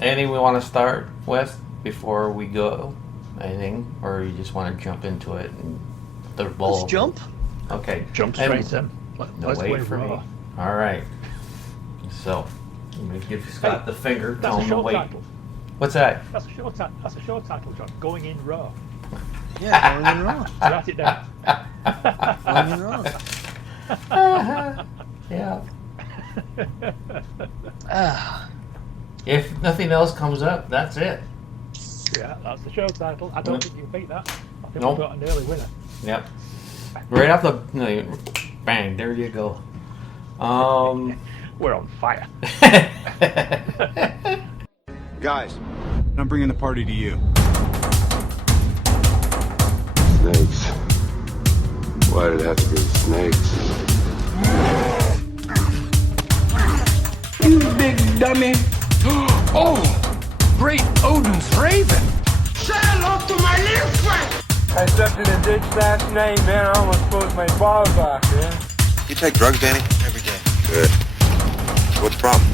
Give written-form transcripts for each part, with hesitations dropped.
Anything we want to start with before we go? Anything? Or you just want to jump into it and the ball? Let's jump. Okay. Jump straight in. No, Let's wait go for me. raw. All right. So, I'm going to give Scott the finger. That's Tell a him to short wait. title. What's that? That's a short title, John. Going in raw. Yeah, going in raw. Write it down. Going in raw. Yeah. Ah, If nothing else comes up, that's it. Yeah, that's the show title. I don't think you can beat that. I think Nope. we've got an early winner. Yep. Right off the bang, there you go. We're on fire. Guys, I'm bringing the party to you. Snakes. Why did it have to be snakes? You big dummy. Oh, great Odin's raven. Say hello to my little friend. I stepped in a ditch last night, man. I almost froze my balls off, man. You take drugs, Danny? Every day. Good. What's the problem?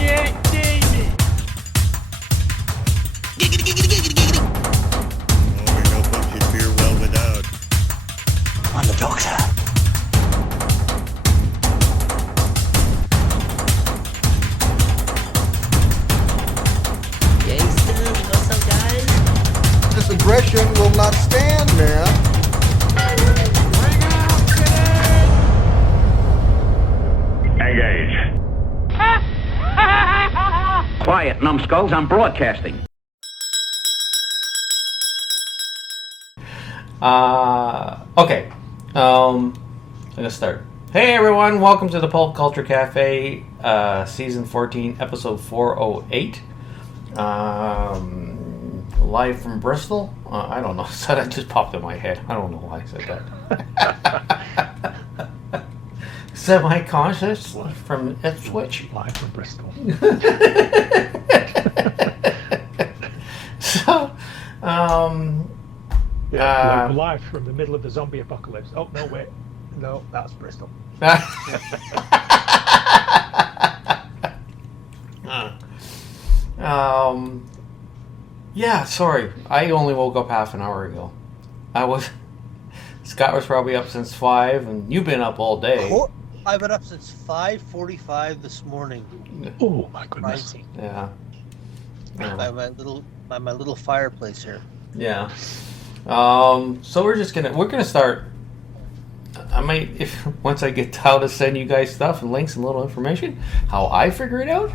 Yeah, David. Oh, we help up your beer well without. I'm the doctor. Gangsters, what's up, guys? This aggression will not stand, man. Engage. Quiet, numbskulls. I'm broadcasting. Okay. I'm gonna start. Hey everyone, welcome to the Pulp Culture Cafe, season 14, episode 408. Live from Bristol. I don't know. So that just popped in my head. I don't know why I said that. Semi-conscious from Ipswich. Live from Bristol. So, Live from the middle of the zombie apocalypse. Oh, no, wait. No, that's Bristol. Yeah, sorry. I only woke up half an hour ago. Scott was probably up since 5, and you've been up all day. I've been up since 5:45 this morning. Oh, my goodness. Rising Yeah. by my little fireplace here. Yeah. So we're gonna start. I might, if once I get how to send you guys stuff and links and little information, how I figure it out,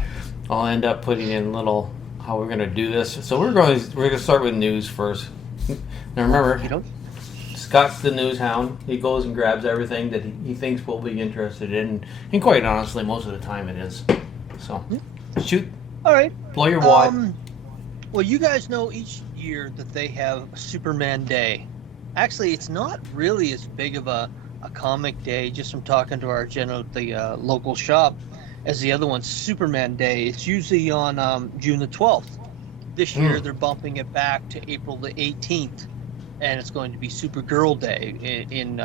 I'll end up putting in little how we're gonna do this. So we're gonna start with news first. Now remember, Scott's the news hound. He goes and grabs everything that he thinks we'll be interested in, and quite honestly, most of the time it is. So shoot, All right. blow your wad. Well, you guys know each year that they have Superman Day. Actually, it's not really as big of a comic day, just from talking to our the local shop, as the other one's Superman Day. It's usually on June the 12th. This year, they're bumping it back to April the 18th, and it's going to be Supergirl Day in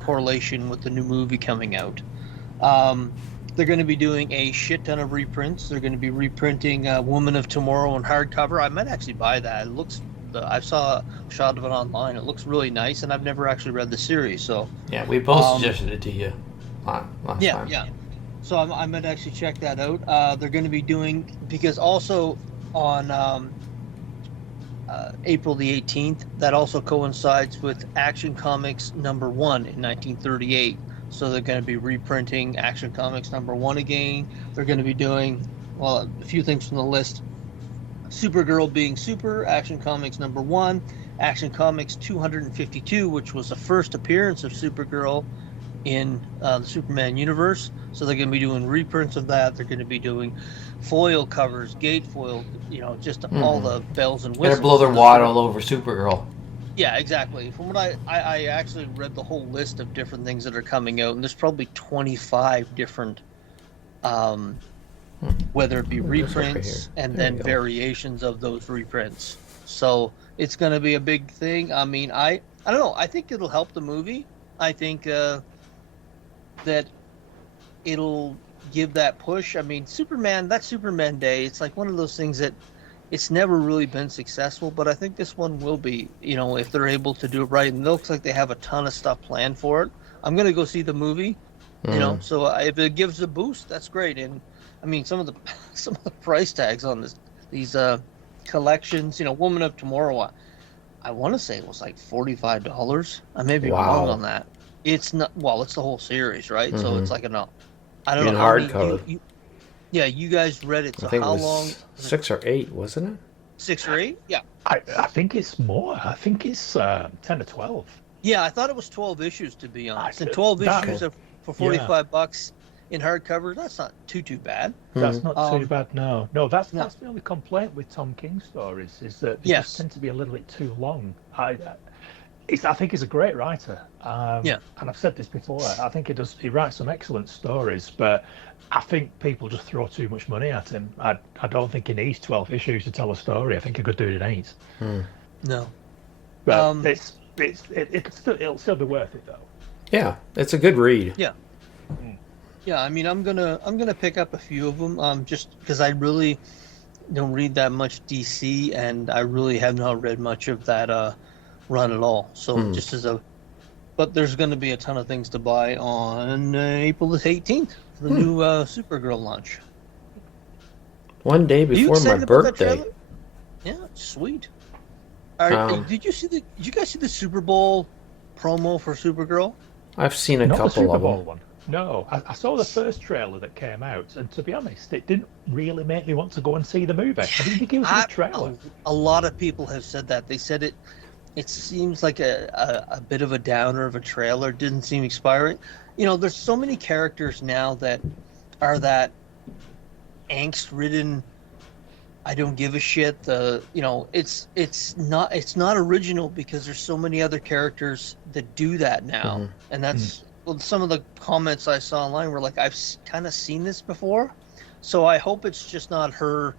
correlation with the new movie coming out. They're going to be doing a shit ton of reprints. They're going to be reprinting Woman of Tomorrow in hardcover. I might actually buy that. It looks. I saw a shot of it online. It looks really nice, and I've never actually read the series. So Yeah, we both suggested it to you last time. yeah. So I might actually check that out. They're going to be doing, because also on April the 18th, that also coincides with Action Comics number 1 in 1938. So they're going to be reprinting Action Comics number 1 again. They're going to be doing, well, a few things from the list. Supergirl being Super, Action Comics number 1, Action Comics 252, which was the first appearance of Supergirl in the Superman universe. So they're going to be doing reprints of that. They're going to be doing foil covers, gate foil, just all the bells and whistles. Better blow their wad all over Supergirl. Yeah, exactly. From what I actually read the whole list of different things that are coming out, and there's probably 25 different, whether it be reprints and then variations of those reprints. So it's going to be a big thing. I mean, I don't know. I think it'll help the movie. I think that it'll give that push. I mean, that Superman Day, it's like one of those things that it's never really been successful, but I think this one will be, if they're able to do it right. And it looks like they have a ton of stuff planned for it. I'm going to go see the movie, so if it gives a boost, that's great. And I mean, some of the price tags on these collections, Woman of Tomorrow, I want to say it was like $45. I may be wrong on that. It's not, it's the whole series, right? So it's like I don't know how many hardcover. you guys read it. So I think how it was long? 6 or 8, wasn't it? 6 or 8? Yeah. I think it's more. I think it's 10 or 12. Yeah, I thought it was 12 issues, to be honest. And 12 that- issues for $45 in hardcover, that's not too bad. That's not too bad. No, that's the only complaint with Tom King stories is that they just tend to be a little bit too long. I think he's a great writer. And I've said this before. I think he writes some excellent stories, but I think people just throw too much money at him. I don't think he needs 12 issues to tell a story. I think he could do it in 8. No, but it'll still be worth it though. Yeah, it's a good read. Yeah. Yeah, I mean, I'm gonna pick up a few of them, just because I really don't read that much DC, and I really have not read much of that run at all. So but there's going to be a ton of things to buy on April the 18th for the new Supergirl launch. One day before my birthday. Yeah, sweet. Did you guys see the Super Bowl promo for Supergirl? I've seen a couple the Super of Bowl them. One. No, I saw the first trailer that came out, and to be honest, it didn't really make me want to go and see the movie. I didn't think it was a good trailer. A lot of people have said that. They said it seems like a bit of a downer of a trailer. It didn't seem inspiring. There's so many characters now that are that angst-ridden, I don't give a shit. It's not original because there's so many other characters that do that now, and that's some of the comments I saw online were like, I've kind of seen this before, so I hope it's just not her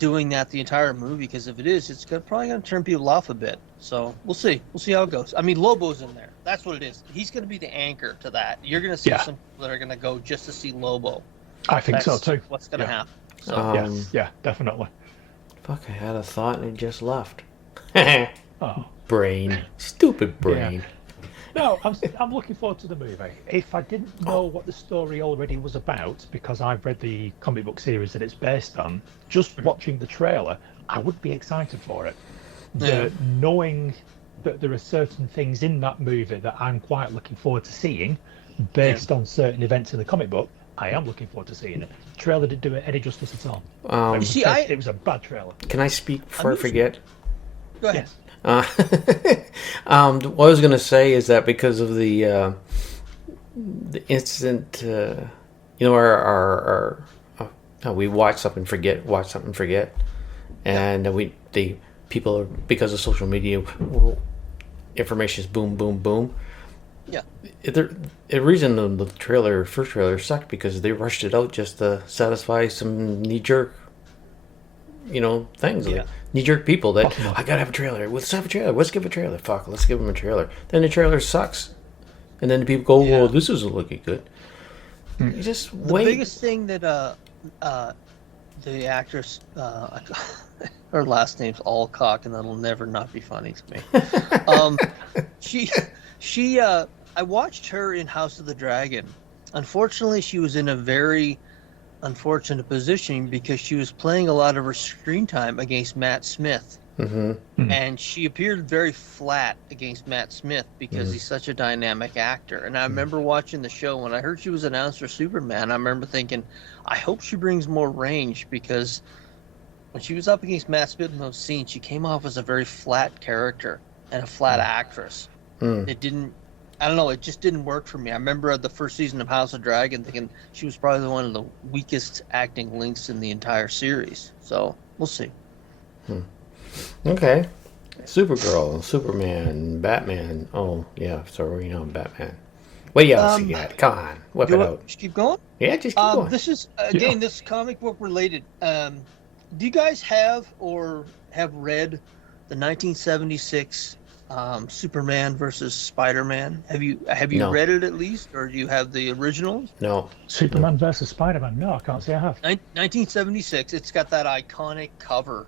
doing that the entire movie, because if it is, it's probably going to turn people off a bit. So we'll see how it goes. I mean, Lobo's in there. That's what it is. He's going to be the anchor to that. You're going to see some people that are going to go just to see Lobo. I think so too. What's going to happen? So. Yeah, definitely. Fuck, I had a thought and it just left. Oh. Brain. Stupid brain. Yeah. No, I'm looking forward to the movie. If I didn't know what the story already was about, because I've read the comic book series that it's based on, just watching the trailer, I would be excited for it. Knowing that there are certain things in that movie that I'm quite looking forward to seeing, based on certain events in the comic book, I am looking forward to seeing it. The trailer didn't do it any justice at all. It was a bad trailer. Can I speak before I forget? Go ahead. Yes. What I was going to say is that because of the instant, our we watch something, forget, and the people are, because of social media, information is boom, boom, boom. Yeah. The reason the first trailer sucked because they rushed it out just to satisfy some knee-jerk, things. Like knee-jerk people that, I gotta have a trailer. Let's have a trailer. Let's give a trailer. Fuck, let's give them a trailer. Then the trailer sucks. And then the people go, well, this isn't looking good. You just wait. The biggest thing that the actress, her last name's Alcock, and that'll never not be funny to me. She I watched her in House of the Dragon. Unfortunately, she was in a very unfortunate position because she was playing a lot of her screen time against Matt Smith. And she appeared very flat against Matt Smith because he's such a dynamic actor. And I remember watching the show, when I heard she was announced for Superman, I remember thinking, I hope she brings more range, because when she was up against Matt Smith in those scenes, she came off as a very flat character and a flat actress. It didn't, I don't know, it just didn't work for me. I remember the first season of House of Dragon thinking she was probably one of the weakest acting links in the entire series. So we'll see. Okay. Supergirl, Superman, Batman. Oh, yeah, sorry, Batman. What else you got? Come on, whip it out. Just keep going? Yeah, just keep going. This is, again, this is comic book related. Do you guys have read the 1976 Superman versus Spider-Man. Have you No. read it at least, or do you have the originals? No. Superman versus Spider-Man. No, I can't say I have. 1976. It's got that iconic cover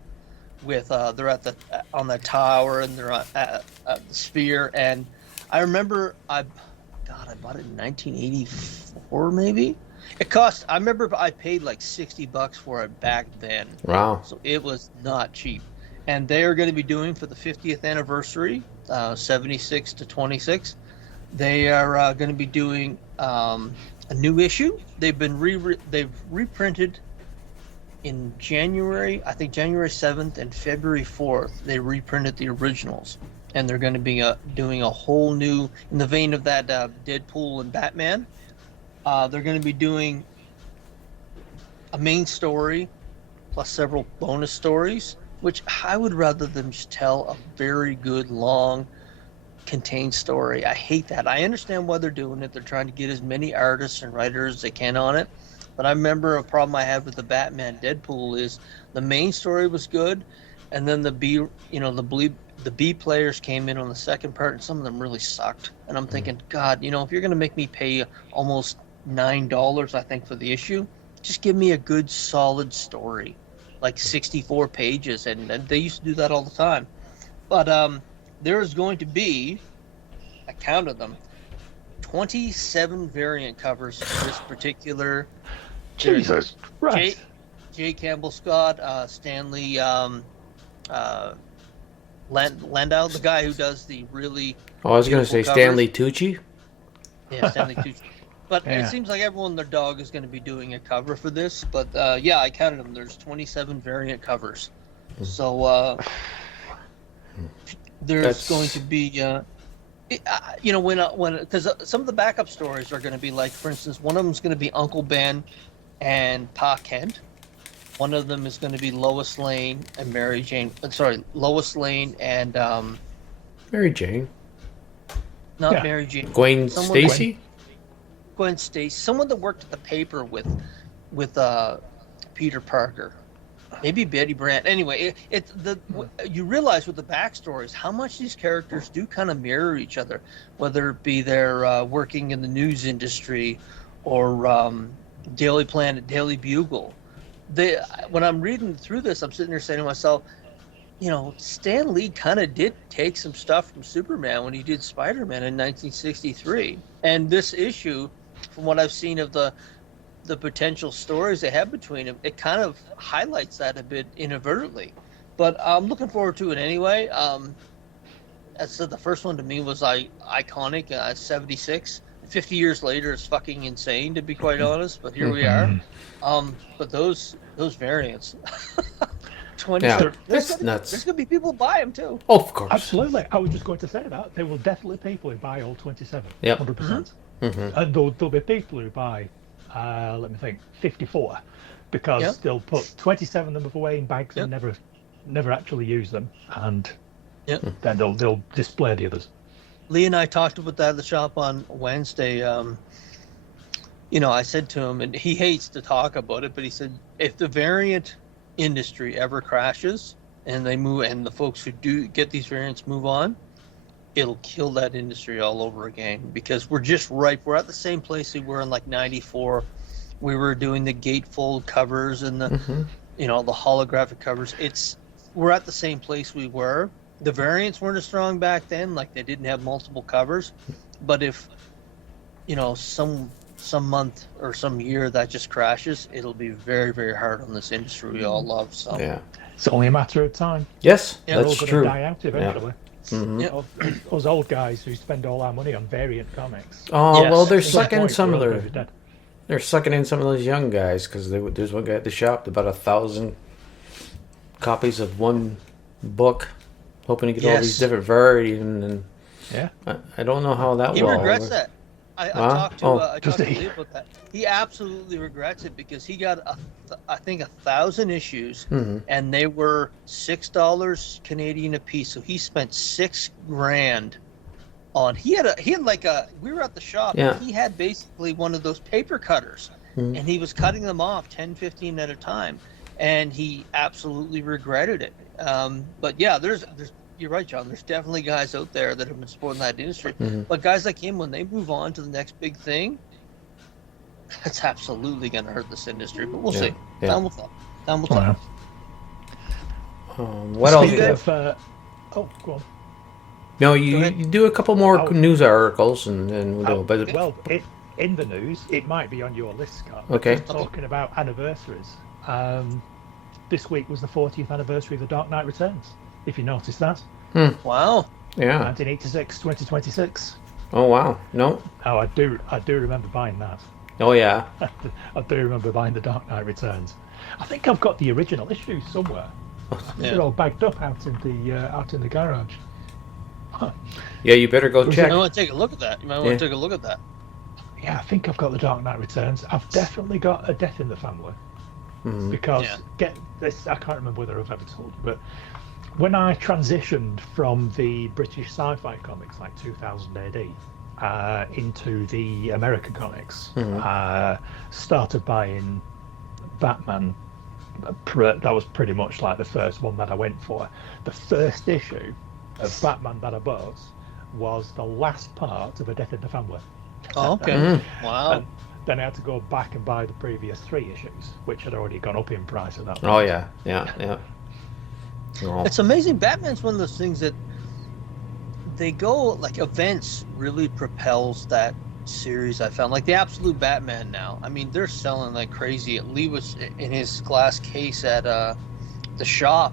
with they're at the on the tower and they're at the sphere. And I remember I bought it in 1984 maybe. It cost. I remember I paid like $60 for it back then. Wow. So it was not cheap. And they are going to be doing for the 50th anniversary, 76 to 26. They are going to be doing a new issue. They've been they've reprinted in January, I think January 7th and February 4th. They reprinted the originals, and they're going to be doing a whole new, in the vein of that Deadpool and Batman. They're going to be doing a main story plus several bonus stories, which I would rather them just tell a very good, long, contained story. I hate that. I understand why they're doing it. They're trying to get as many artists and writers as they can on it. But I remember a problem I had with the Batman Deadpool is the main story was good, and then the B players came in on the second part, and some of them really sucked. And I'm thinking, God, if you're going to make me pay almost $9, I think, for the issue, just give me a good, solid story. Like 64 pages, and they used to do that all the time. But there is going to be, I counted them, 27 variant covers for this particular. Jesus Christ. J. Campbell Scott, Stanley Landau, the guy who does the really. Oh, I was going to say covers. Stanley Tucci. Yeah, Stanley Tucci. But Yeah. It seems like everyone and their dog is going to be doing a cover for this. But yeah, I counted them. There's 27 variant covers. So there's going to be, because some of the backup stories are going to be like, for instance, one of them is going to be Uncle Ben and Pa Kent. One of them is going to be Lois Lane and Mary Jane. Lois Lane and Mary Jane. not Yeah. Mary Jane. Gwen Someone- Stacy. Gwen Stacy, someone that worked at the paper with Peter Parker, maybe Betty Brant. Anyway, you realize with the backstories how much these characters do kind of mirror each other, whether it be they're working in the news industry or Daily Planet, Daily Bugle. When I'm reading through this, I'm sitting there saying to myself, Stan Lee kind of did take some stuff from Superman when he did Spider-Man in 1963, and this issue, from what I've seen of the potential stories they have between them, it kind of highlights that a bit inadvertently. But I'm looking forward to it anyway. As I said, the first one to me was iconic, 76. 50 years later, it's fucking insane, to be quite honest, but here we are. But those variants, 20. Yeah, There's that's nuts. There's gonna be people buy them too. Oh, of course. Absolutely. I was just going to say that. There will definitely people who buy all 27. Yep. 100%. Mhm. And there'll be people who buy, let me think, 54. Because Yep. they'll put 27 of them away in bags Yep. and never actually use them. And Yep. then they'll display the others. Lee and I talked about that at the shop on Wednesday. I said to him, and he hates to talk about it, but he said, if the variant industry ever crashes and they move, and the folks who do get these variants move on, it'll kill that industry all over again, because we're just ripe. We're at the same place we were in like 94. We were doing the gatefold covers and the holographic covers. We're at the same place we were. The variants weren't as strong back then, like they didn't have multiple covers. But if some month or some year that just crashes, it'll be very, very hard on this industry we all love. So Yeah. It's only a matter of time. Yes, Yeah, They're that's all going true. to die out eventually. Mhm. Yeah. Those old guys who spend all our money on variant comics. Oh Yes. well, they're At some sucking point, some we're of all their. gonna be dead. They're sucking in some of those young guys because there's one guy at the shop that bought 1,000 copies of one book, hoping to get all Yes. these different varieties, and Yeah. I don't know how that he will. regrets that. I Huh? talked to Oh. I talked Does to he? Lee about that. He absolutely regrets it because he got I think 1,000 issues, Mhm. and they were $6 Canadian a piece. So he spent $6,000 on. He had we were at the shop. Yeah. And he had basically one of those paper cutters, Mhm. and he was cutting them off 10, 15 at a time, and he absolutely regretted it. But yeah, there's you're right, John. There's definitely guys out there that have been supporting that industry. Mhm. But guys like him, when they move on to the next big thing, that's absolutely going to hurt this industry. But we'll see. Yeah. Time will tell. Time will Wow. tell. What else? Speaking of, oh, go on. No, Go you ahead. do a couple more Oh. news articles, and then we'll Oh, go. But well, in the news, it might be on your list, Scott. Okay. Just talking about anniversaries. This week was the 40th anniversary of The Dark Knight Returns, if you noticed that. Wow. yeah. 1986, 2026. Oh wow. No. Oh, I do remember buying that. Oh yeah. I do remember buying The Dark Knight Returns. I think I've got the original issue somewhere. Yeah. They're all bagged up out in the garage. Yeah. You better go Was check. You might want to take a look at that. You might want Yeah. to take a look at that. Yeah, I think I've got The Dark Knight Returns. I've definitely got A Death in the Family. Because, Yeah. get this, I can't remember whether I've ever told you, but when I transitioned from the British sci-fi comics, like 2000 AD, into the American comics, started buying Batman. That was pretty much like the first one that I went for. The first issue of Batman that I bought was the last part of A Death in the Family. Oh, okay. Wow. And then I had to go back and buy the previous 3 issues, which had already gone up in price at that point. Oh yeah. Yeah. Oh. It's amazing. Batman's one of those things that they go, like, events really propels that series, I found. Like the Absolute Batman now. I mean, they're selling like crazy. Lee was in his glass case at the shop.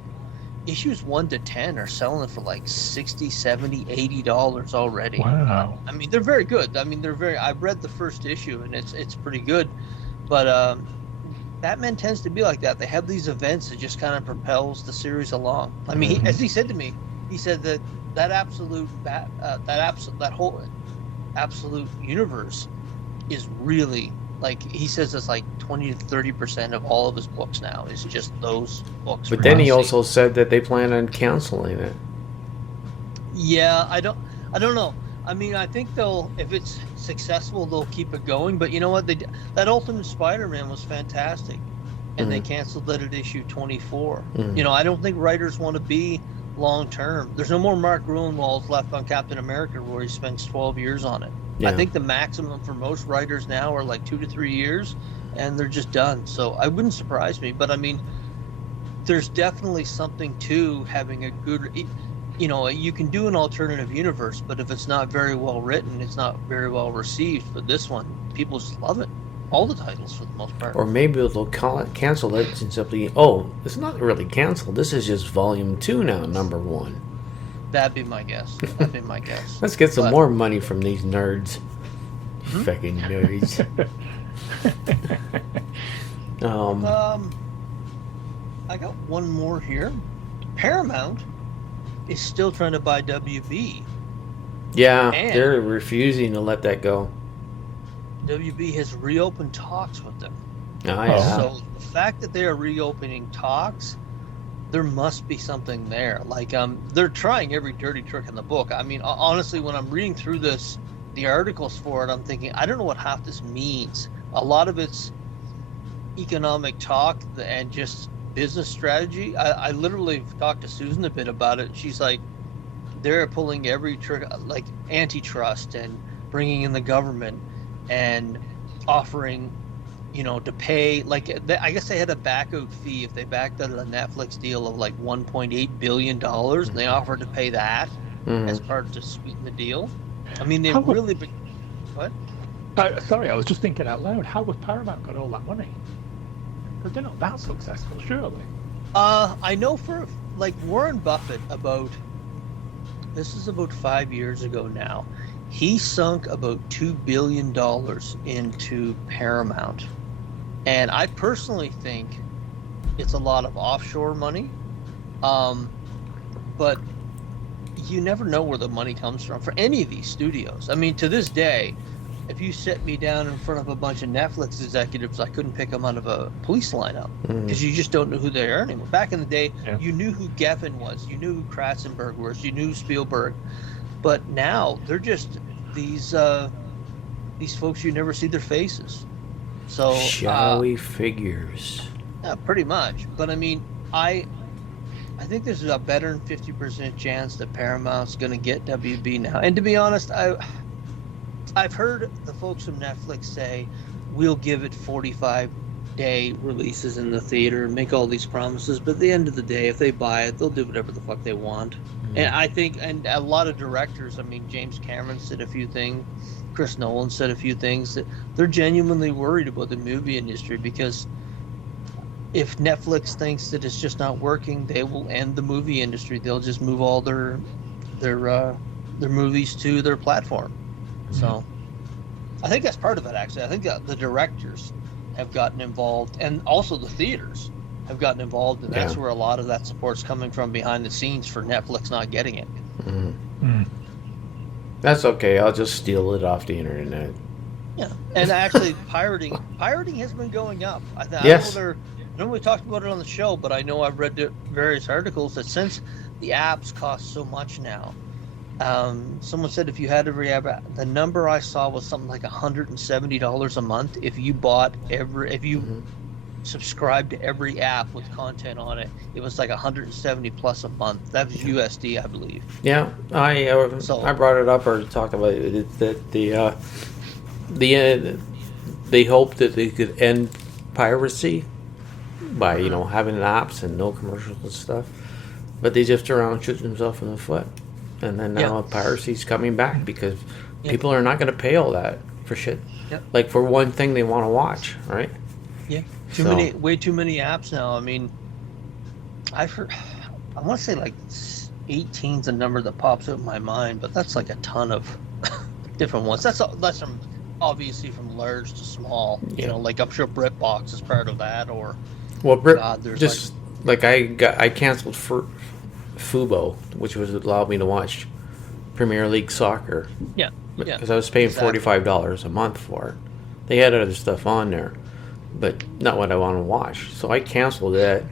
Issues 1 to 10 are selling for like $60, $70, $80 already. Wow. I mean, they're very good. I mean, I've read the first issue and it's pretty good. But Batman tends to be like that. They have these events that just kind of propels the series along. I mean, as he said to me, he said that that whole absolute universe is really, like, he says it's like 20 to 30% of all of his books now is just those books. But then he Releasing. also said that they plan on canceling it. Yeah, I don't know. I mean, I think if it's successful, they'll keep it going. But you know what? That Ultimate Spider-Man was fantastic, and they canceled it at issue 24. You know, I don't think writers want to be long term. There's no more Mark Gruenwald's left on Captain America, where he spends 12 years on it. Yeah. I think the maximum for most writers now are like 2 to 3 years, and they're just done. So I wouldn't surprise me. But I mean, there's definitely something to having a good. You know, you can do an alternative universe, but if it's not very well written, it's not very well received. But this one, people just love it. All the titles, for the most part. Or maybe they'll cancel it and simply, it's not really canceled. This is just volume 2 now, number 1. That'd be my guess. That'd be my guess. Let's get some But- more money from these nerds. Fucking nerds. I got one more here. Paramount is still trying to buy WB. Yeah, And- they're refusing to let that go. WB has reopened talks with them. Oh, yeah. So the fact that they are reopening talks, there must be something there. Like, they're trying every dirty trick in the book. I mean, honestly, when I'm reading through the articles for it, I'm thinking, I don't know what half this means. A lot of it's economic talk and just business strategy. I literally talked to Susan a bit about it. She's like, they're pulling every trick, like antitrust and bringing in the government and offering, to pay, like, I guess they had a back out fee if they backed out of a Netflix deal of like $1.8 billion, and they offered to pay that as part to sweeten the deal. I mean, they've really been. What? Sorry, I was just thinking out loud. How have Paramount got all that money? Because they're not that successful, surely. I know for, like, Warren Buffett, this is about 5 years ago now, he sunk about $2 billion into Paramount. And I personally think it's a lot of offshore money. But you never know where the money comes from for any of these studios. I mean, to this day, if you set me down in front of a bunch of Netflix executives, I couldn't pick them out of a police lineup because you just don't know who they are anymore. Back in the day, you knew who Geffen was, you knew who Kratzenberg was, you knew Spielberg. But now they're just these folks, you never see their faces. So figures. yeah, pretty much. But I mean, I think there's a better than 50% chance that Paramount's going to get WB now. And to be honest, I've heard the folks from Netflix say we'll give it 45-day releases in the theater, make all these promises, but at the end of the day, if they buy it, they'll do whatever the fuck they want. And I think, and a lot of directors, I mean, James Cameron said a few things, Chris Nolan said a few things, that they're genuinely worried about the movie industry, because if Netflix thinks that it's just not working, they will end the movie industry. They'll just move all their movies to their platform. So I think that's part of it, actually. I think that the directors have gotten involved, and also the theaters have gotten involved, and that's where a lot of that support's coming from behind the scenes for Netflix not getting it. That's okay. I'll just steal it off the internet. Yeah, and actually, pirating has been going up. Yes. I know we talked about it on the show, but I know I've read various articles that since the apps cost so much now, someone said if you had every app, the number I saw was something like $170 a month if you subscribed to every app with content on it. It was like 170 plus a month. That was USD, I believe. Yeah, I brought it up or talked about it, that they hoped that they could end piracy by having apps and no commercials and stuff, but they just turn around and shoot themselves in the foot. And then now piracy's coming back because people are not going to pay all that for shit. Yep. Like for one thing they want to watch, right? Yeah, way too many apps now. I mean, I've heard, I want to say like 18's a number that pops up in my mind, but that's like a ton of different ones. That's from obviously from large to small. Yeah. Like I'm sure BritBox is part of that, or just like I canceled for Fubo, which was allowed me to watch Premier League soccer. Yeah. Because I was paying $45 a month for it. They had other stuff on there, but not what I want to watch. So I canceled it,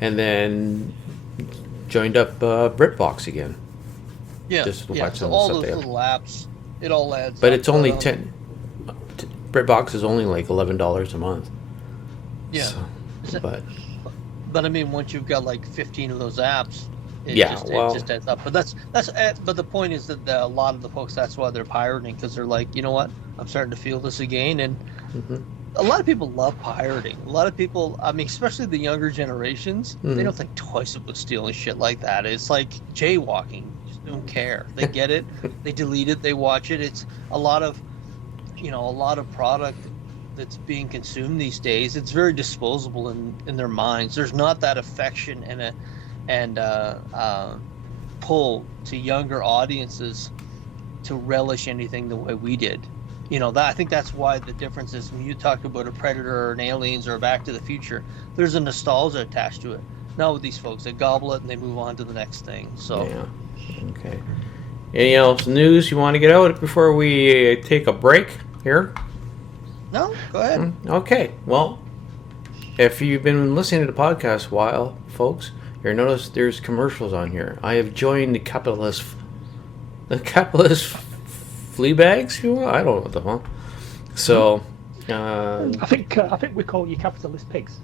and then joined up BritBox again. Yeah. Just to watch so some all stuff those there. little apps, it all adds. But up. it's only BritBox is only like $11 a month. Yeah. So, but I mean, once you've got like 15 of those apps, it just adds up. But but the point is that a lot of the folks, that's why they're pirating, because they're like, you know what, I'm starting to feel this again. And a lot of people love pirating. A lot of people, I mean, especially the younger generations, they don't think twice about stealing shit like that. It's like jaywalking. Just don't care. They get it. They delete it. They watch it. It's a lot of product that's being consumed these days. It's very disposable in their minds. There's not that affection and pull to younger audiences to relish anything the way we did. I think that's why the difference is when you talk about a Predator or an Aliens or a Back to the Future, there's a nostalgia attached to it. Not with these folks. They gobble it and they move on to the next thing. So yeah. Okay. Any else news you want to get out before we take a break here? No, go ahead. Okay. Well, if you've been listening to the podcast a while, folks, you'll notice there's commercials on here. I have joined the capitalist flea bags, if you will. I don't know what the fuck. So, I think we call you capitalist pigs.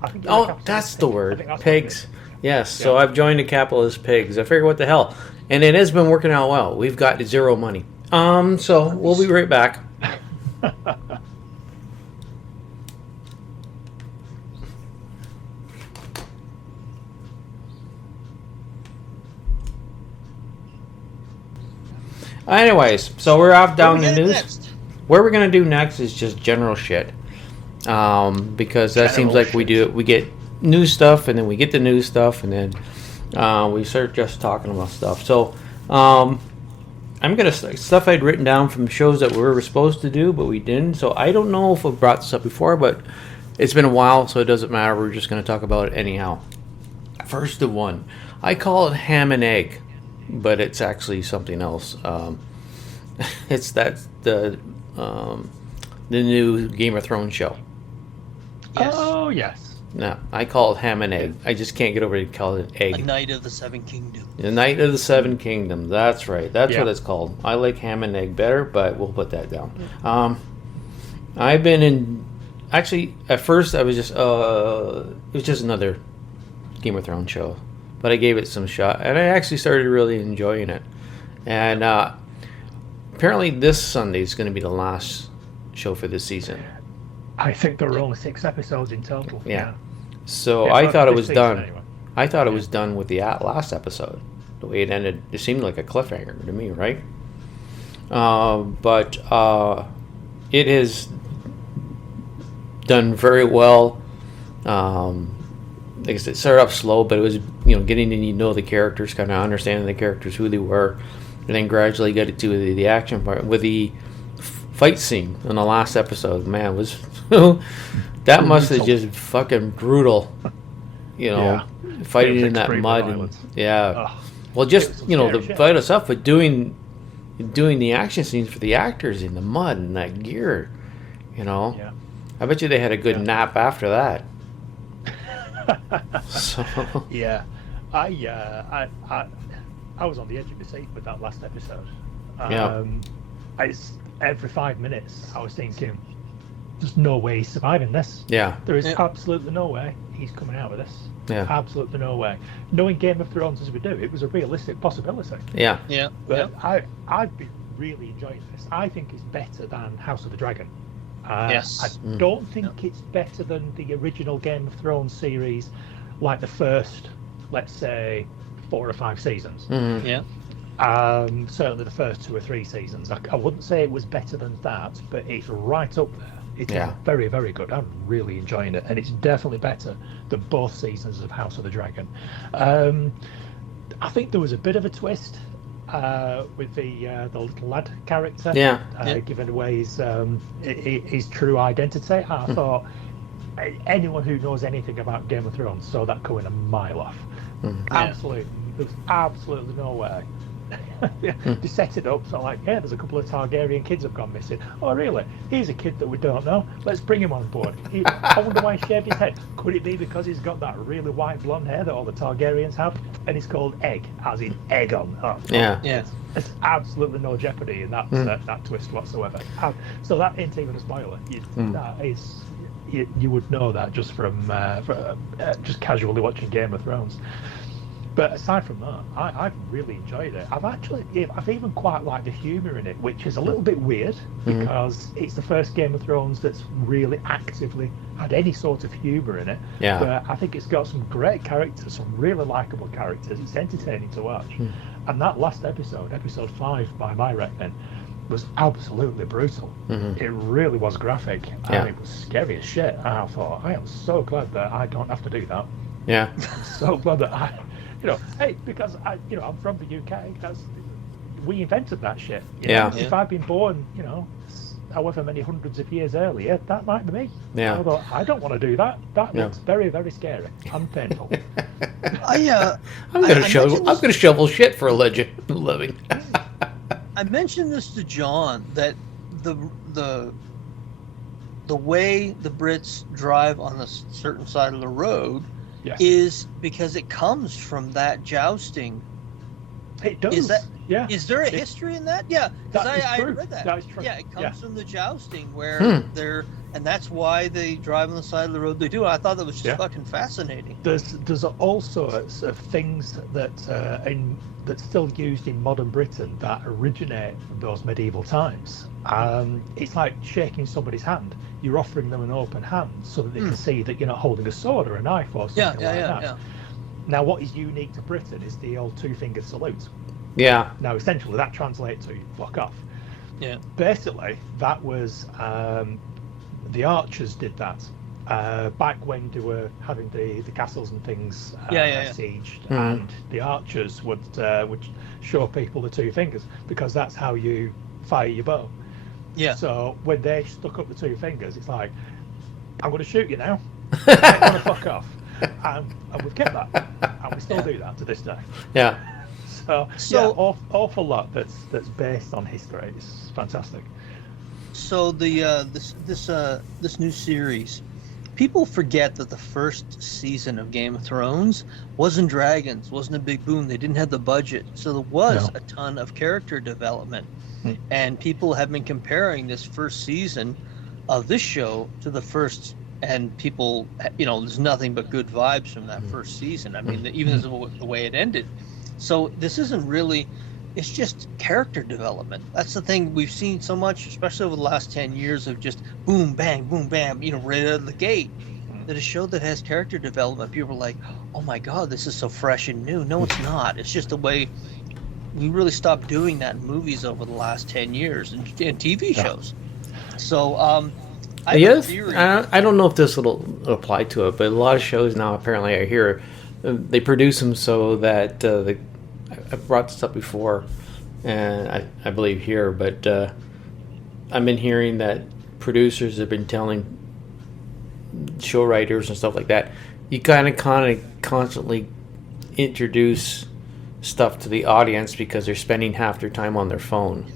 That's the word, pigs. Yes. Yeah. So I've joined the capitalist pigs. I figured, what the hell, and it has been working out well. We've got zero money. So we'll be right back. Anyways, so we're off down the news. Next? What we're gonna do next is just general shit, because that seems like we get news stuff, and then we get the news stuff, and then we start just talking about stuff. So I'm gonna stuff I'd written down from shows that we were supposed to do, but we didn't. So I don't know if I've brought this up before, but it's been a while, so it doesn't matter. We're just gonna talk about it anyhow. First of one, I call it ham and egg, but it's actually something else. It's the new Game of Thrones show. Yes. Oh yes. No, I call it ham and egg. I just can't get over to call it egg. A Knight of the Seven Kingdoms. The Knight of the Seven Kingdoms. That's right. That's what it's called. I like ham and egg better, but we'll put that down. I've been in. Actually, at first I was just it was just another Game of Thrones show. but I gave it some shot, and I actually started really enjoying it. And apparently this Sunday is going to be the last show for this season. I think there were only 6 episodes in total. Yeah. So Yeah, I well, thought it this was season done. anyway. I thought it was done with the last episode. The way it ended, it seemed like a cliffhanger to me, right? But it is done very well. Like I said, it started off slow, but it was getting to know the characters, kind of understanding the characters, who they were, and then gradually got it to the action part with the fight scene in the last episode. Man, was that must have just fucking brutal. Fighting in that mud and well, just the fight itself, but doing the action scenes for the actors in the mud and that gear, Yeah. I bet you they had a good nap after that. So Yeah, I was on the edge of my seat with that last episode. Every 5 minutes I was thinking, there's no way he's surviving this. Yeah. There is absolutely no way he's coming out of this. Yeah. Absolutely no way. Knowing Game of Thrones as we do, it was a realistic possibility. Yeah. Yeah. But I've been really enjoying this. I think it's better than House of the Dragon. Yes. I don't think it's better than the original Game of Thrones series, like the first, let's say, 4 or 5 seasons. Mm-hmm. Yeah. Certainly the first 2 or 3 seasons. I wouldn't say it was better than that, but it's right up there. It is very, very good. I'm really enjoying it, and it's definitely better than both seasons of House of the Dragon. I think there was a bit of a twist with the little lad character, giving away his true identity. I thought anyone who knows anything about Game of Thrones saw that coming a mile off. Absolutely, there's absolutely no way. They set it up so there's a couple of Targaryen kids have gone missing. Oh really? He's a kid that we don't know. Let's bring him on board. I wonder why he shaved his head. Could it be because he's got that really white blonde hair that all the Targaryens have, and he's called Egg, as in Aegon? There's absolutely no jeopardy in that twist whatsoever. So that ain't even a spoiler. That is, you would know that just from just casually watching Game of Thrones. But aside from that, I've really enjoyed it. I've even quite liked the humour in it, which is a little bit weird because it's the first Game of Thrones that's really actively had any sort of humour in it. Yeah. But I think it's got some great characters, some really likeable characters. It's entertaining to watch. And that last episode 5 by my reckoning, was absolutely brutal. It really was graphic, and it was scary as shit. And I thought, I am so glad that I don't have to do that. Yeah. I'm so glad that because I'm from the UK. We invented that shit. If I'd been born, however many hundreds of years earlier, that might be me. Yeah. Although I don't want to do that. That looks very, very scary and painful. I'm gonna shovel shit for a living. I mentioned this to John that the way the Brits drive on a certain side of the road is because it comes from that jousting. It does. Is there a history in that? Yeah, because I read that. That is true. Yeah, it comes from the jousting where and that's why they drive on the side of the road they do. I thought that was just fucking fascinating. There's all sorts of things that's still used in modern Britain that originate from those medieval times. It's like shaking somebody's hand. You're offering them an open hand so that they can see that you're not holding a sword or a knife or something that. Yeah. Now, what is unique to Britain is the old 2-fingered salute. Yeah. Now, essentially, that translates to fuck off. Yeah. Basically, that was the archers did that back when they were having the castles and things sieged, and the archers would show people the 2 fingers because that's how you fire your bow. Yeah. So when they stuck up the 2 fingers, it's like, I'm going to shoot you now. I'm going to fuck off. And we've kept that, and we still do that to this day. Yeah. So awful lot that's based on history. It's fantastic. So this new series, people forget that the first season of Game of Thrones wasn't dragons, wasn't a big boom. They didn't have the budget, so there was a ton of character development, and people have been comparing this first season of this show to the first and people, there's nothing but good vibes from that first season. I mean, even the way it ended. So this isn't really, it's just character development. That's the thing we've seen so much, especially over the last 10 years, of just boom, bam, right out of the gate. That a show that has character development, people are like, oh my God, this is so fresh and new. No, it's not. It's just the way we really stopped doing that in movies over the last 10 years and TV shows. So, I don't know if this will apply to it, but a lot of shows now, apparently, I hear they produce them so that I've brought this up before, and I believe here, but I've been hearing that producers have been telling show writers and stuff like that, you kind of constantly introduce stuff to the audience because they're spending half their time on their phone.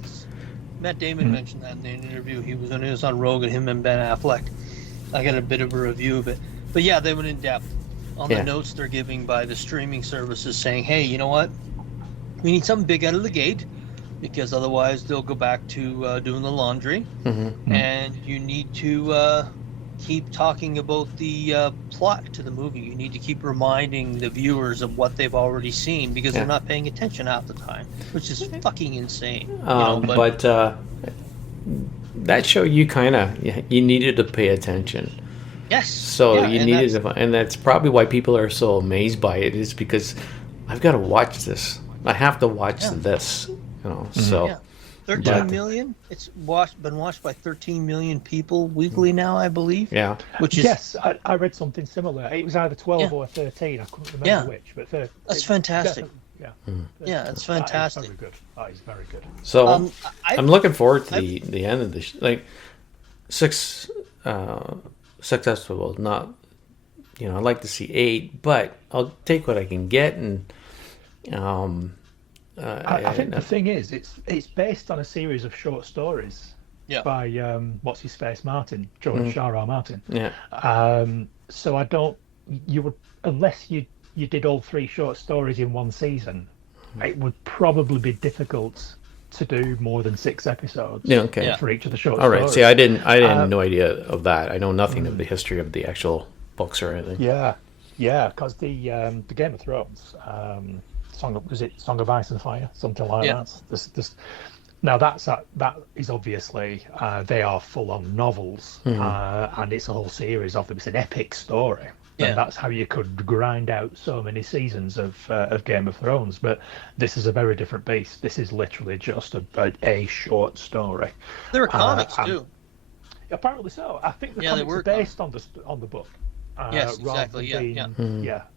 Matt Damon mentioned that in an interview. He was on Rogan, him and Ben Affleck. I got a bit of a review of it. But yeah, they went in depth on the notes they're giving by the streaming services, saying, hey, you know what? We need something big out of the gate, because otherwise they'll go back to doing the laundry. And you need to keep talking about the plot to the movie. You need to keep reminding the viewers of what they've already seen, because they're not paying attention half the time, which is fucking insane. But that show, you needed to pay attention. Yes. So you needed to, and that's probably why people are so amazed by it, is because I've got to watch this. I have to watch this. So. Yeah. 13 million. It's been watched by 13 million people weekly now, I believe. Yeah. Which is, yes, I read something similar. It was either 12 or 13. I couldn't remember which, but that's fantastic. Yeah, it's fantastic. That is very good. So I'm looking forward to the end of this. Like successful. Not, I'd like to see 8, but I'll take what I can get, and I think the thing is, it's based on a series of short stories by what's his face, George R.R. Martin. Yeah. So unless you did all 3 short stories in one season, it would probably be difficult to do more than 6 episodes. For each of the short stories. All right. See, I didn't no idea of that. I know nothing of the history of the actual books or anything. Yeah, because the Game of Thrones. Song of Ice and Fire, something like that. Now that is obviously they are full-on novels, and it's a whole series of them. It's an epic story, and that's how you could grind out so many seasons of Game of Thrones. But this is a very different beast. This is literally just a short story. There are comics too. Apparently so. I think the comics are based on the book. Yes, exactly.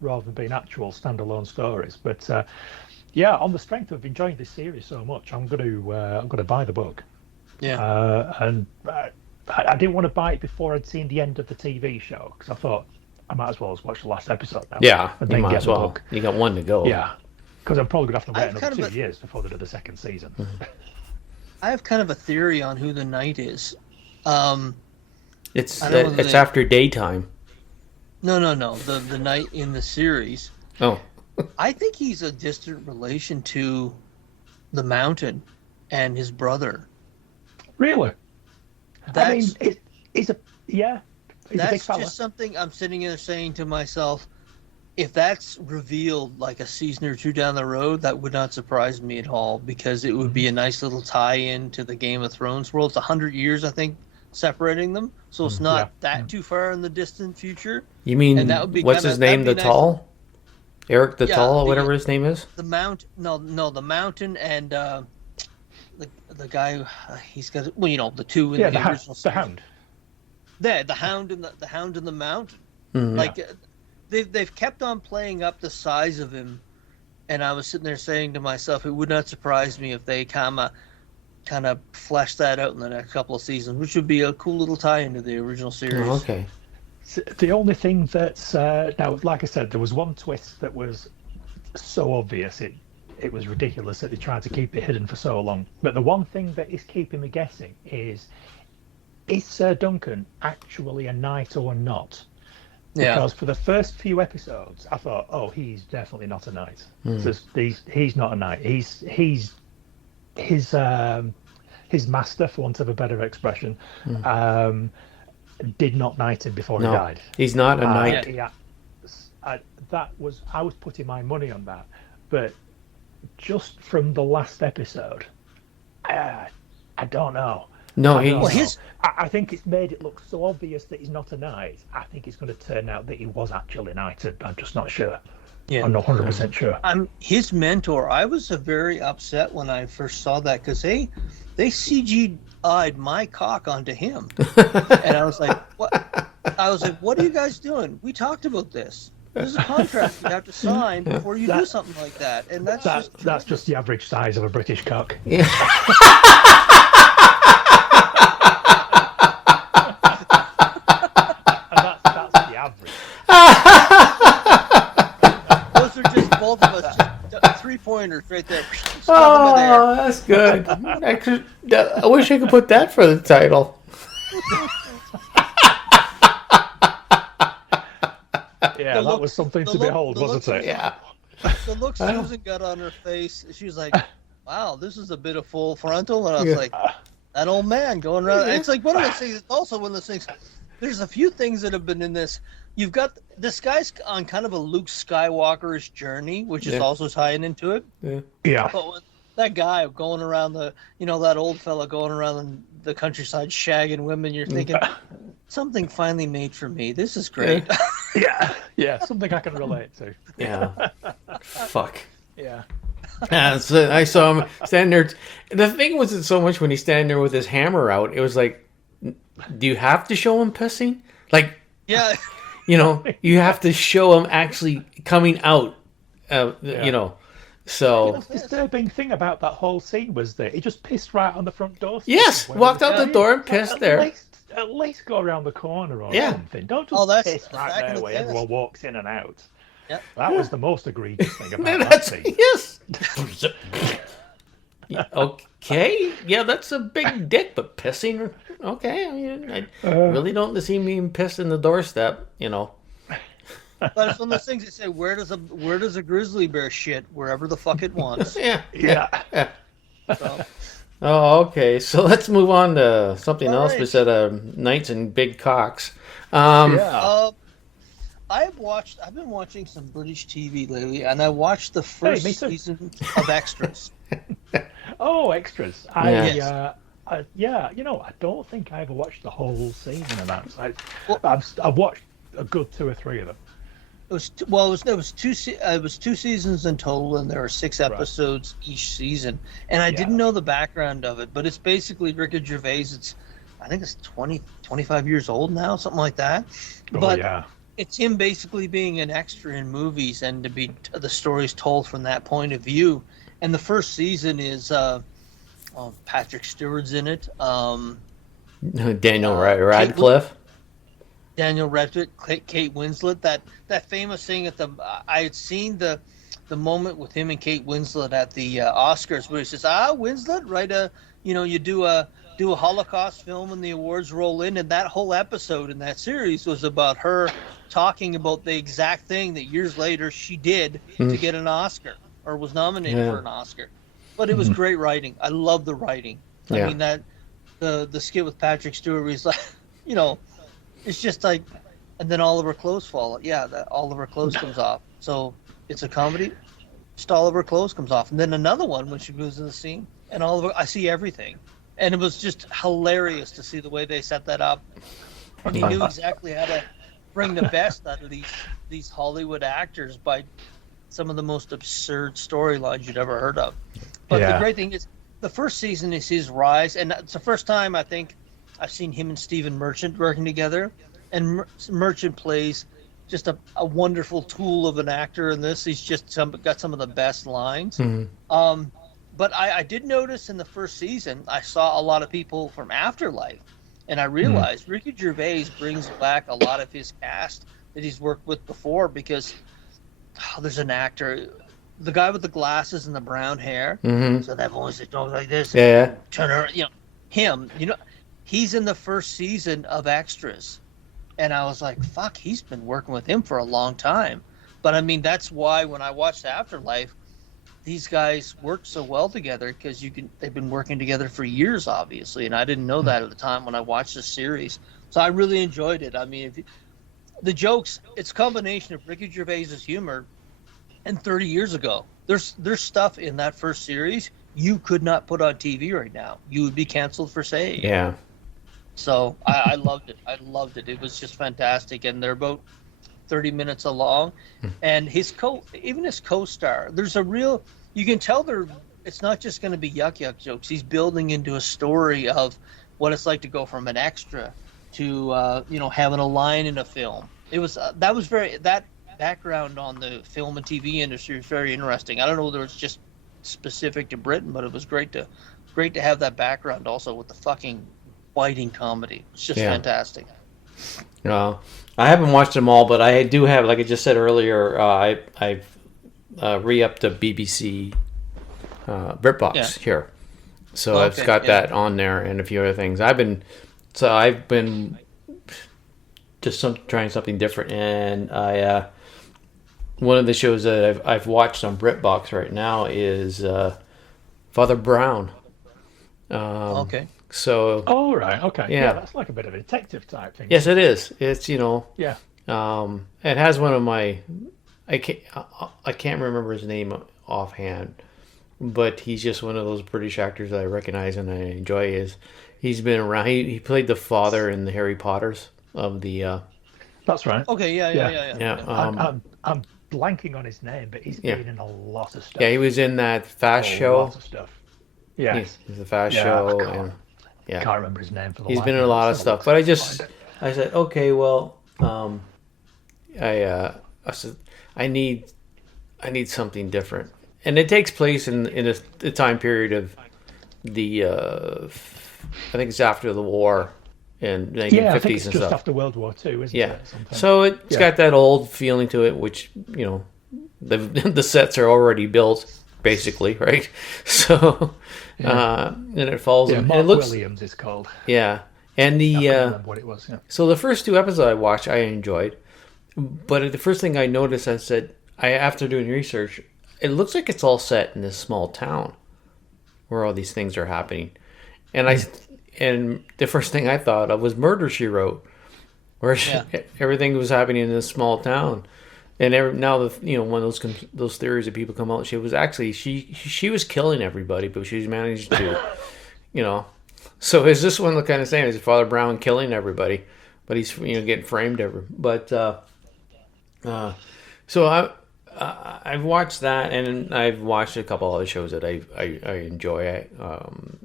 Rather than being actual standalone stories. But on the strength of enjoying this series so much, I'm going to buy the book. And I didn't want to buy it before I'd seen the end of the TV show, because I thought I might as well watch the last episode now. Yeah, and you then might get as the well. book. You got 1 to go. Yeah, because I'm probably going to have to wait another 2 years before they do the second season. I have kind of a theory on who the Knight is. It's after daytime. No. The Knight in the series. Oh. I think he's a distant relation to the Mountain and his brother. Really? He's a big fella. Just something I'm sitting there saying to myself, if that's revealed like a season or 2 down the road, that would not surprise me at all, because it would be a nice little tie-in to the Game of Thrones world. It's 100 years, I think, separating them, so it's not too far in the distant future. You mean, what's his name, the Tall? Eric the Tall, or whatever his name is? The Mountain, no, the Mountain and the guy, he's got, the 2 in the original series. The Hound. The Hound and the Mountain. They've kept on playing up the size of him, and I was sitting there saying to myself, it would not surprise me if they kind of flesh that out in the next couple of seasons, which would be a cool little tie into the original series. Oh, okay. The only thing that's now, like I said, there was one twist that was so obvious it was ridiculous that they tried to keep it hidden for so long. But the one thing that is keeping me guessing is Sir Duncan actually a knight or not? Because for the first few episodes, I thought, oh, he's definitely not a knight. He's not a knight. He's his master, for want of a better expression. did not knight him before he No, died. he's not a knight. Yeah, I was putting my money on that, but just from the last episode, I don't know. No, I think it's made it look so obvious that he's not a knight. I think it's going to turn out that he was actually knighted. I'm just not sure. Yeah. I'm not 100% sure. I'm his mentor. I was very upset when I first saw that because they CGI'd my cock onto him, and I was like, "What?" I was like, "What are you guys doing? We talked about this. There's a contract you have to sign before you do something like that." And that's just the average size of a British cock. Yeah. That's the average. Those are just both of us, just 3-pointers right there. Oh, that's good. I wish I could put that for the title. Yeah, that was something to behold, wasn't it? Yeah. The look Susan got on her face, she was like, "Wow, this is a bit of full frontal," and I was like, "That old man going around." It's like one of those things. Also, one of those things. There's a few things that have been in this. You've got this guy's on kind of a Luke Skywalker-ish journey, which is also tying into it. Yeah. But when that guy going around that old fella going around the countryside shagging women, you're thinking, something finally made for me. This is great. Yeah, something I can relate to. Yeah. Fuck. Yeah. Yeah, so I saw him standing there. The thing wasn't so much when he's standing there with his hammer out. It was like, do you have to show him pissing? Like, Yeah. You have to show him actually coming out. So The most disturbing thing about that whole scene was that he just pissed right on the front door. Yes, walked out the door and pissed there. At least go around the corner or Yeah. something. Don't just that's piss right back in there the where day. everyone walks in and out. Yep. That was the most egregious thing about that scene. Yes. Okay. Yeah, that's a big dick, but pissing. Okay. I mean, I really don't see me being pissed in the doorstep. But it's one of those things that say, where does a grizzly bear shit? Wherever the fuck it wants. Yeah. So, Oh, okay. So let's move on to something All else right. besides knights and big cocks. Yeah. I've been watching some British TV lately, and I watched the first me too. season of Extras. Oh, extras. Yes. Yeah, I don't think I ever watched the whole season of that. Well- I've watched a good 2 or 3 of them. It was two seasons in total, and there were 6 episodes each season. And I didn't know the background of it, but it's basically Ricky Gervais. I think it's 25 years old now, something like that. But it's him basically being an extra in movies, and to be the stories told from that point of view. And the first season is Patrick Stewart's in it. Daniel Radcliffe. Daniel Radcliffe, Kate Winslet. That famous thing I had seen the moment with him and Kate Winslet at the Oscars where he says, Winslet, right? You do a Holocaust film and the awards roll in, and that whole episode in that series was about her talking about the exact thing that years later she did to get an Oscar or was nominated for an Oscar. But it was great writing. I love the writing. I mean that the skit with Patrick Stewart where he's like, it's just like, and then all of her clothes fall. Yeah, all of her clothes comes off. So it's a comedy. Just all of her clothes comes off, and then another one when she goes in the scene, and all of her, I see everything, and it was just hilarious to see the way they set that up. And he knew exactly how to bring the best out of these Hollywood actors by some of the most absurd storylines you'd ever heard of. But the great thing is, the first season is his rise, and it's the first time I think I've seen him and Stephen Merchant working together, and Merchant plays just a wonderful tool of an actor in this. He's just got some of the best lines. But I did notice in the first season, I saw a lot of people from Afterlife, and I realized Ricky Gervais brings back a lot of his cast that he's worked with before, because there's an actor, the guy with the glasses and the brown hair, so that voice that talks like this, turn around, him, he's in the first season of Extras. And I was like, fuck, he's been working with him for a long time. But I mean, that's why when I watched Afterlife, these guys work so well together, because they've been working together for years, obviously. And I didn't know that at the time when I watched the series. So I really enjoyed it. I mean, the jokes, it's a combination of Ricky Gervais's humor and 30 years ago. There's stuff in that first series you could not put on TV right now. You would be canceled for saying it. Yeah. So I loved it. I loved it. It was just fantastic. And they're about 30 minutes along. And even his co-star, there's a real, you can tell it's not just going to be yuck jokes. He's building into a story of what it's like to go from an extra to having a line in a film. It was that background on the film and TV industry is very interesting. I don't know whether it's just specific to Britain, but it was great to have that background also with the fucking biting comedy. It's just fantastic. I haven't watched them all, but I do have, like I just said earlier, I've re-upped the BBC BritBox here, so I've got that on there and a few other things. I've been just trying something different, and one of the shows that I've watched on BritBox right now is Father Brown. Okay. So. Oh right. Okay. Yeah. That's like a bit of a detective type thing. Yes, it is. It's Yeah. It has one of my. I can't remember his name offhand, but he's just one of those British actors that I recognize and I enjoy. He's been around. He played the father in the Harry Potters of the. That's right. Okay. Yeah. I'm blanking on his name, but he's been in a lot of stuff. Yeah, he was in that Fast show. Lots of stuff. Yeah. He's the Fast show. I can't remember his name for the He's life been in a lot of stuff, but I said, okay, well, I said I need something different, and it takes place in a time period of the I think it's after the war in 1950s I think it's and just stuff. After World War II, isn't it? Something. So it's got that old feeling to it, which the sets are already built. Basically, right? So, and it falls. Yeah, and Mark it looks, Williams is called. Yeah, and I can't remember what it was. Yeah. So the first two episodes I watched, I enjoyed, but the first thing I noticed, I said, after doing research, it looks like it's all set in this small town where all these things are happening, and the first thing I thought of was Murder, She Wrote, where everything was happening in this small town. And now one of those theories that people come out, she was actually she was killing everybody, but she's managed to, So is this one the kind of same? Is Father Brown killing everybody, but he's getting framed But so I've watched that, and I've watched a couple other shows that I enjoy.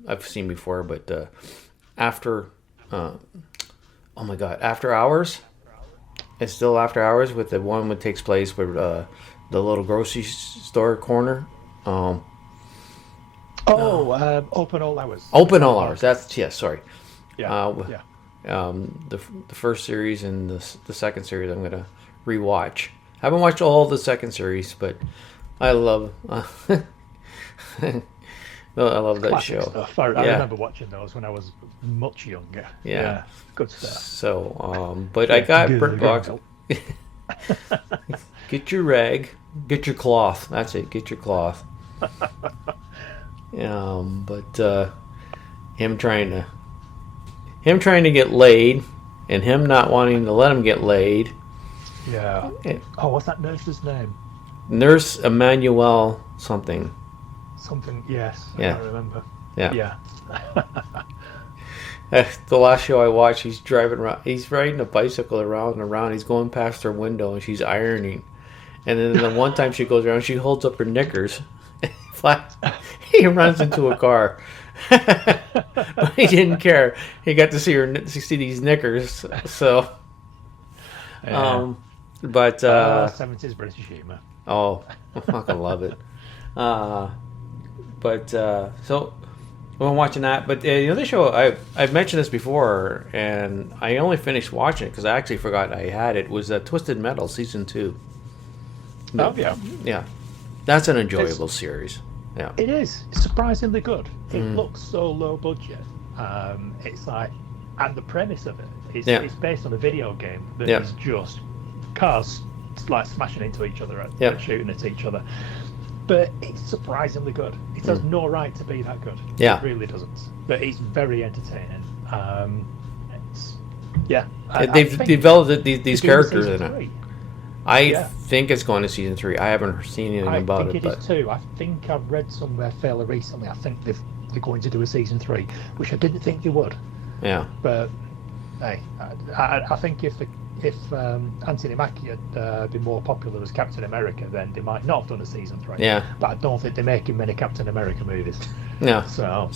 I've seen before, but After Hours. It's still After Hours with the one that takes place with the little grocery store corner. Open All Hours. Open All Hours. Sorry. Yeah. The first series and the second series I'm gonna rewatch. I haven't watched all the second series, but I love that show. Stuff. I remember watching those when I was much younger. Yeah. Good stuff. So, but I got BritBox. Get your rag, get your cloth. That's it. Get your cloth. But him trying to get laid, and him not wanting to let him get laid. Yeah. What's that nurse's name? Nurse Emmanuel something. Something. Yes. I can't remember. Yeah. The last show I watched, he's driving around. He's riding a bicycle around and around. He's going past her window, and she's ironing. And then the one time she goes around, she holds up her knickers. He runs into a car. But he didn't care. He got to see these knickers. So, but 70s British humour. Oh, I fucking love it. So. I'm watching that, but the other show I've mentioned this before, and I only finished watching it because I actually forgot I had it. Was Twisted Metal season 2? Oh yeah, that's an enjoyable series. Yeah, it is surprisingly good. It looks so low budget. It's like, and the premise of it is it's based on a video game that is just cars like smashing into each other and shooting at each other. But it's surprisingly good. It has no right to be that good. Yeah. It really doesn't. But it's very entertaining. Yeah. They've developed these characters in it. 3. I think it's going to season 3. I haven't seen anything about it. I think it is too. I think I've read somewhere fairly recently. I think they're going to do a season 3, which I didn't think they would. Yeah. But hey, I think if Anthony Mackie had been more popular as Captain America, then they might not have done a season 3. Yeah. But I don't think they're making many Captain America movies. Yeah. So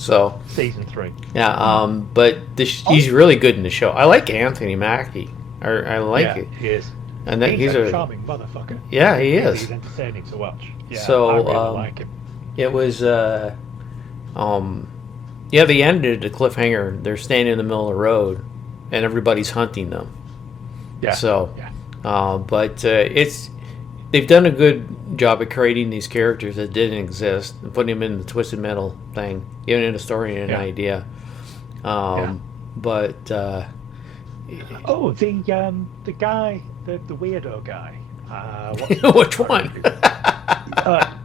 season 3. Yeah. But he's really good in the show. I like Anthony Mackie. I like it. He is. And then he's a charming motherfucker. Yeah, he is. He's entertaining to watch. Yeah, so I really like him. It was they ended the cliffhanger. They're standing in the middle of the road, and everybody's hunting them. Yeah. So, yeah. But they've done a good job of creating these characters that didn't exist and putting them in the Twisted Metal thing, giving it a story and an idea. But the guy, the weirdo guy. Which one?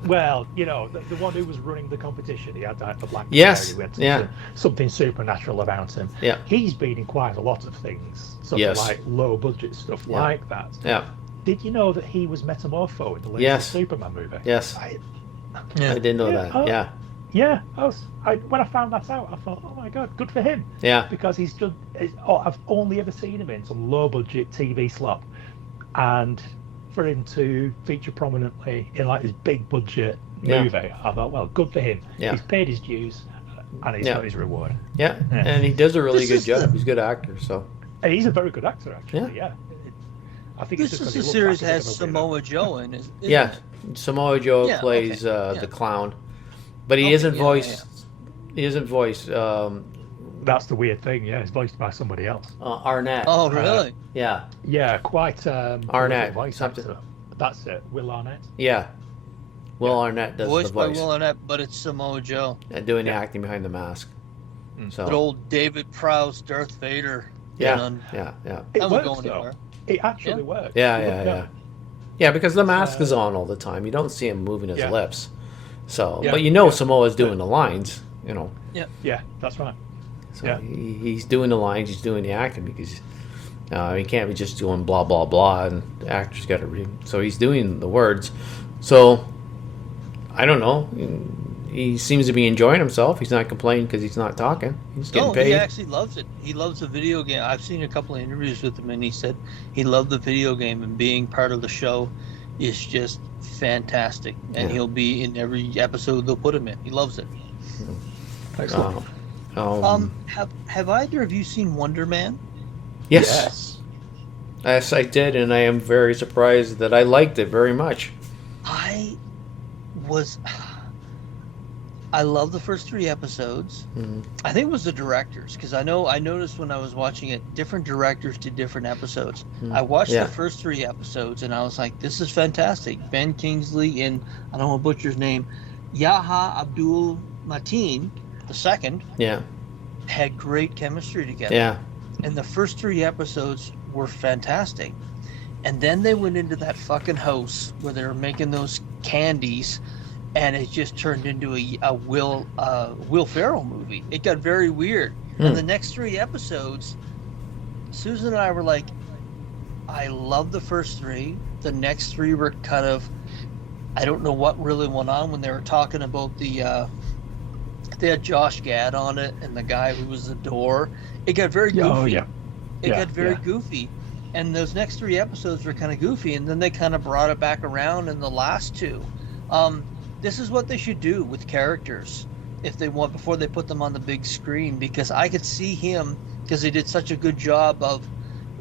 Well, the one who was running the competition. He had a black hair. Something supernatural about him. Yeah. He's been in quite a lot of things, like low budget stuff like that. Yeah. Did you know that he was Metamorpho in the latest Superman movie? Yes. I didn't know that. Yeah. When I found that out, I thought, oh my god, good for him. Yeah. Because he's done. I've only ever seen him in some low budget TV slop, and for him to feature prominently in like this big budget movie, I thought, well, good for him. Yeah. He's paid his dues, and he's got his reward. Yeah. And he does a really good job. He's a good actor, so. And he's a very good actor, actually. Yeah. I think this is a series that has Samoa Joe in it. Samoa Joe plays the clown, but he isn't voiced. He isn't voiced. That's the weird thing. Yeah, it's voiced by somebody else. Arnett. Oh, really? Yeah. Yeah, quite. Arnett. Something. That's it. Will Arnett. Yeah. Will Arnett does voiced the voice. By Will Arnett, but it's Samoa Joe. And doing the acting behind the mask. So. But old David Prowse, Darth Vader. Yeah. It works, though. It actually works. Yeah, because the mask is on all the time. You don't see him moving his lips. So, but Samoa's doing the lines. Yeah, that's right. So he's doing the lines. He's doing the acting because he can't be just doing blah blah blah, and the actor's got to read. So he's doing the words. So I don't know. He seems to be enjoying himself. He's not complaining because he's not talking. He's getting paid. He actually loves it. He loves the video game. I've seen a couple of interviews with him, and he said he loved the video game, and being part of the show is just fantastic. And he'll be in every episode they'll put him in. He loves it. Excellent. Have either of you seen Wonder Man? Yes, I did, and I am very surprised that I liked it very much. I love the first 3 episodes. Mm-hmm. I think it was the directors, because I noticed when I was watching it, different directors did different episodes. Mm-hmm. I watched the first 3 episodes, and I was like, this is fantastic. Ben Kingsley and, I don't want to butcher his name, Yahya Abdul Mateen, the second, had great chemistry together. Yeah. And the first 3 episodes were fantastic. And then they went into that fucking house where they were making those candies, and it just turned into a Will Ferrell movie. It got very weird. And the next 3 episodes, Susan and I were like, I love the first 3. The next 3 were kind of, I don't know what really went on when they were talking about they had Josh Gad on it and the guy who was the door. It got very goofy. Oh, yeah. It got very goofy. And those next 3 episodes were kind of goofy, and then they kind of brought it back around in the last 2. This is what they should do with characters if they want, before they put them on the big screen, because I could see him, because they did such a good job of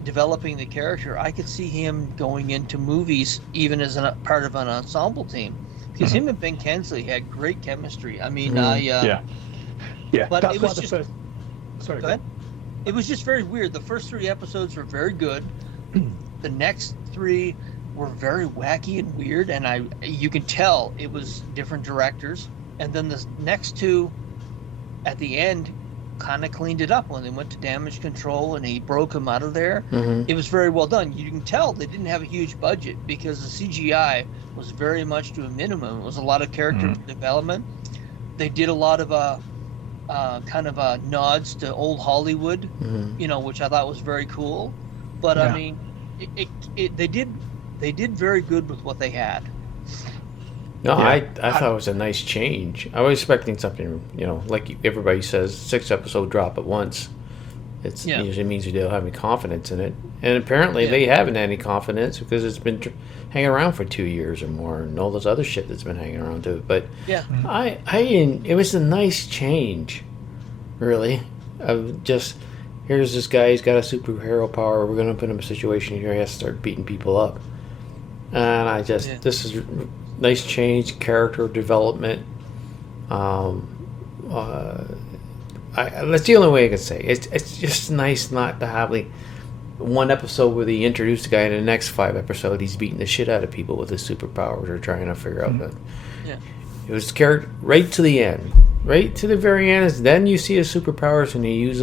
developing the character, I could see him going into movies even as a part of an ensemble team, because him and Ben Kingsley had great chemistry. I mean, But that's it was the just first. Sorry, go ahead. It was just very weird. The first 3 episodes were very good. The next 3 were very wacky and weird, and you can tell it was different directors. And then the next 2 at the end kind of cleaned it up when they went to damage control and he broke him out of there. It was very well done. You can tell they didn't have a huge budget because the CGI was very much to a minimum. It was a lot of character development. They did a lot of kind of nods to old Hollywood, which I thought was very cool. But I mean, they did very good with what they had. No, I thought it was a nice change. I was expecting something, like everybody says, 6-episode drop at once. It usually means you don't have any confidence in it. And apparently they haven't had any confidence because it's been hanging around for 2 years or more and all this other shit that's been hanging around too. But it was a nice change, really, of just, here's this guy, he's got a superhero power, we're going to put him in a situation here he has to start beating people up. And this is nice change, character development. That's the only way I can say it. It's just nice not to have like one episode where they introduce the guy, and the next 5 episodes he's beating the shit out of people with his superpowers or trying to figure out that. Yeah. It was character right to the end, right to the very end. Is then you see his superpowers and he use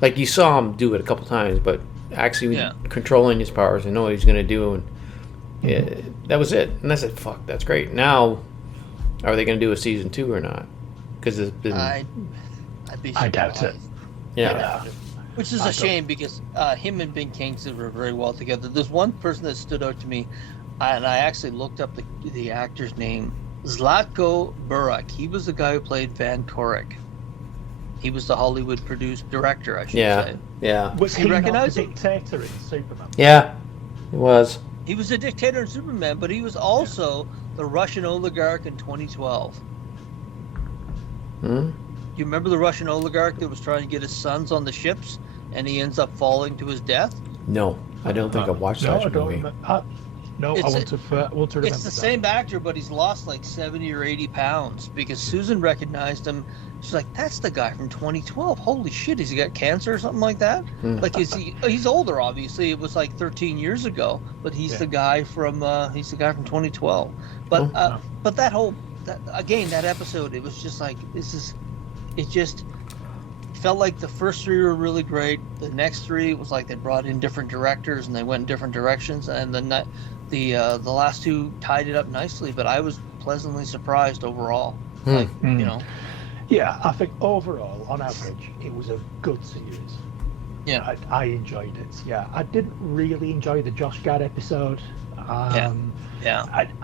like you saw him do it a couple times, but actually controlling his powers and know what he's going to do, and that was it. And I said, "Fuck, that's great." Now, are they going to do a season 2 or not? Because it's been. I doubt it. Yeah. Which is a shame because him and Ben Kingsley were very well together. There's one person that stood out to me, and I actually looked up the actor's name, Zlatko Burak. He was the guy who played Van Korek. He was the Hollywood-produced director, I should say. Yeah. Was he not the dictator in Superman? Yeah, he was. He was a dictator in Superman, but he was also the Russian oligarch in 2012. You remember the Russian oligarch that was trying to get his sons on the ships, and he ends up falling to his death? No, I don't think I've watched that movie. I want to remember. It's the same actor, but he's lost like 70 or 80 pounds because Susan recognized him. She's like, "That's the guy from 2012. Holy shit, has he got cancer or something like that?" Like, he's older, obviously. It was like 13 years ago, but he's the guy from 2012. But but that episode, it was just like it just felt like the first 3 were really great. The next 3 was like they brought in different directors and they went in different directions, and the last 2 tied it up nicely. But I was pleasantly surprised overall. Yeah, I think overall, on average, it was a good series. Yeah, I enjoyed it. Yeah, I didn't really enjoy the Josh Gad episode. I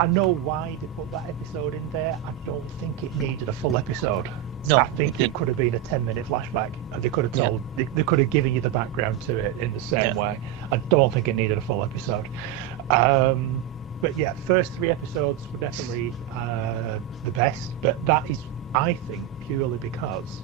know why they put that episode in there. I don't think it needed a full episode. No, I think it could have been a 10-minute flashback, and they could have told, they could have given you the background to it in the same way. I don't think it needed a full episode. But yeah, first 3 episodes were definitely the best. But that is, I think, purely because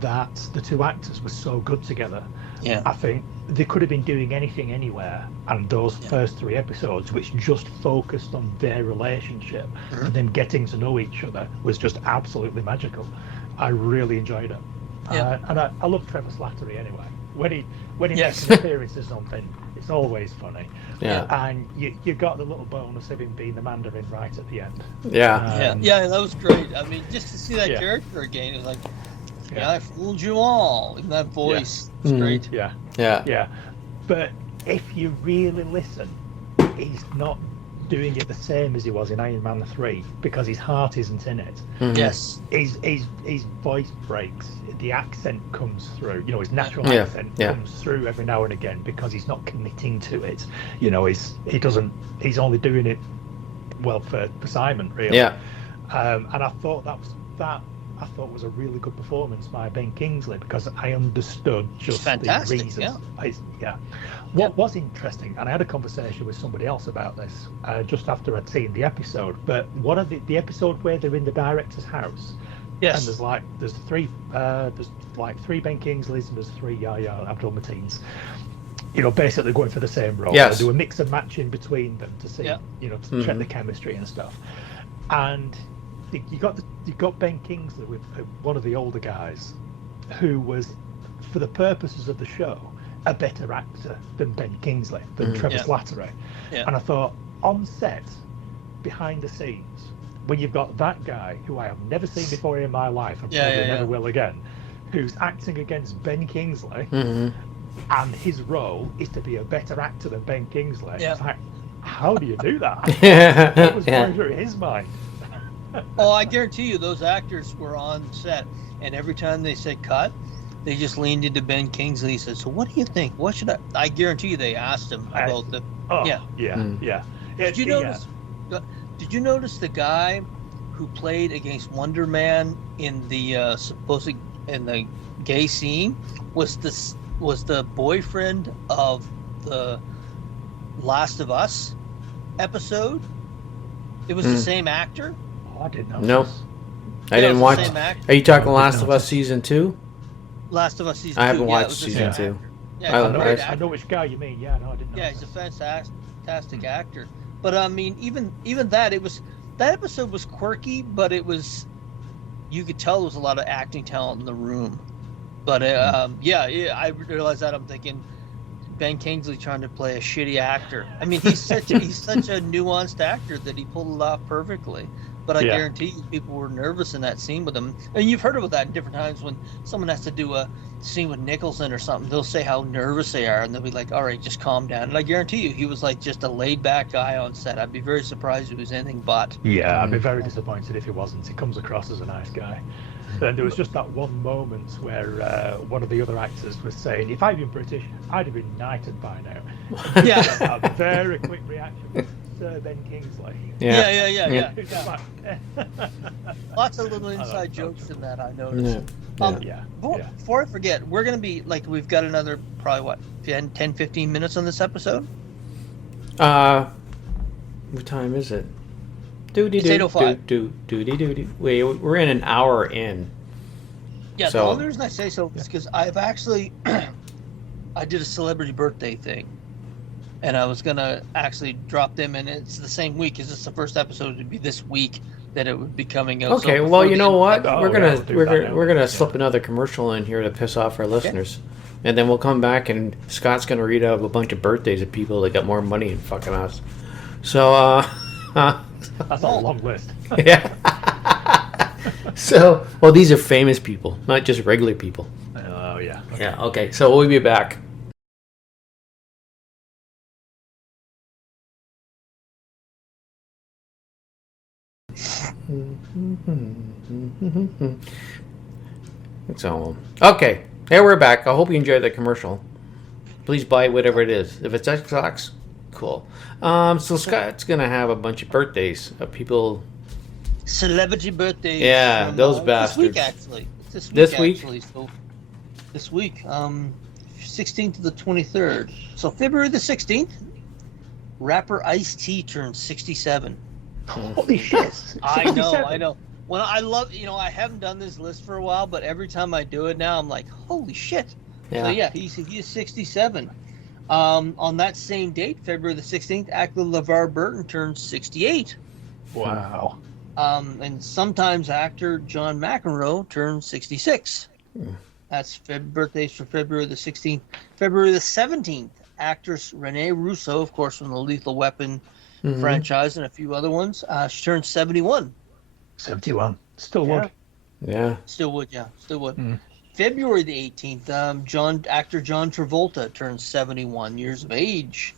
that the 2 actors were so good together. Yeah, I think they could have been doing anything anywhere, and those first 3 episodes, which just focused on their relationship and them getting to know each other, was just absolutely magical. I really enjoyed it. And I love Trevor Slattery anyway. When he makes an appearance or something, it's always funny. Yeah. And you got the little bonus of him being the Mandarin right at the end. Yeah. That was great. I mean, just to see that character again, it was like, I fooled you all. In that voice, it's great. Yeah. But if you really listen, he's not doing it the same as he was in Iron Man 3 because his heart isn't in it. Yes. His voice breaks. The accent comes through. His natural accent comes through every now and again because he's not committing to it. He's only doing it for Simon, really. Yeah. And I thought was a really good performance by Ben Kingsley because I understood just the reasons. What was interesting, and I had a conversation with somebody else about this just after I'd seen the episode, but what are the episode where they're in the director's house? Yes. And there's 3 Ben Kingsleys and there's 3 Yahya Abdul-Mateens. Basically going for the same role. Yes. They do a mix and match in between them to see, to check the chemistry and stuff. And you got Ben Kingsley with one of the older guys, who was, for the purposes of the show, a better actor than Ben Kingsley, than Trevor Slattery. Yeah. And I thought, on set, behind the scenes, when you've got that guy, who I have never seen before in my life, and probably never will again, who's acting against Ben Kingsley, and his role is to be a better actor than Ben Kingsley. Yeah. It's like, how do you do that? What was going through his mind? Oh, I guarantee you those actors were on set and every time they said cut, they just leaned into Ben Kingsley and said, "So what do you think? What should I?" I guarantee you, they asked him about the. Oh, Yeah. yeah. Did you notice? Did you notice the guy who played against Wonder Man in the in the gay scene was the boyfriend of the Last of Us episode? It was the same actor. Oh, I didn't know. Nope. Yeah, I didn't it was watch. the same actor. Are you talking Last of Us season 2? Last of Us season 2. I haven't yeah, watched it was the season same 2. actor. Yeah, he's a great I actor. know which guy you mean. Yeah, no, I didn't know. Yeah, he's a fantastic actor. But I mean, even that episode was quirky, but it was, you could tell there was a lot of acting talent in the room. But I realized that. I'm thinking Ben Kingsley trying to play a shitty actor. I mean, he's such a nuanced actor that he pulled it off perfectly. But I guarantee you, people were nervous in that scene with him. And you've heard about that in different times when someone has to do a scene with Nicholson or something. They'll say how nervous they are, and they'll be like, "All right, just calm down." And I guarantee you, he was like just a laid-back guy on set. I'd be very surprised if he was anything but. Yeah, I'd be very disappointed if he wasn't. He comes across as a nice guy. And there was just that one moment where one of the other actors was saying, "If I'd been British, I'd have been knighted by now." Yeah. A very quick reaction. Sir Ben Kingsley. Yeah. It's like, Lots of little inside jokes in that, I noticed. Yeah. Before I forget, we're going to be, like, we've got another, probably, 10, 15 minutes on this episode? What time is it? It's 8:05. Wait, we're in an hour in. Yeah, So- the only reason I say so is because I've actually, I did a celebrity birthday thing. And I was going to actually drop them, and it's the same week, because it's the first episode to be this week that it would be coming out. Okay, So well, before you the know end- what? Oh, we're yeah, we'll do that now. we're gonna slip another commercial in here to piss off our listeners, and then we'll come back and Scott's gonna read out a bunch of birthdays of people that got more money than fucking us. So, that's a long list. yeah. So, well, these are famous people, not just regular people. Oh, yeah. Yeah. Okay. So we'll be back. So, okay, here we're back. I hope you enjoyed the commercial. Please buy whatever it is. If it's Xbox, cool. So Scott's gonna have a bunch of birthdays of people. Celebrity birthdays. Yeah, from, those bastards. This week, actually. This week? Actually, so this week, 16th to the 23rd. So February the 16th, rapper Ice-T turns 67. Holy shit. I 67. know. Well, I love, I haven't done this list for a while, but every time I do it now, I'm like, holy shit. Yeah. So yeah, he is 67. On that same date, February the 16th, actor LeVar Burton turns 68. Wow. And sometimes actor John McEnroe turns 66. That's birthdays for February the 16th. February the 17th, actress Renee Russo, of course, from the Lethal Weapon franchise and a few other ones. She turns 71. 71. Still would. Yeah. Still would. February the 18th, actor John Travolta turns 71 years of age.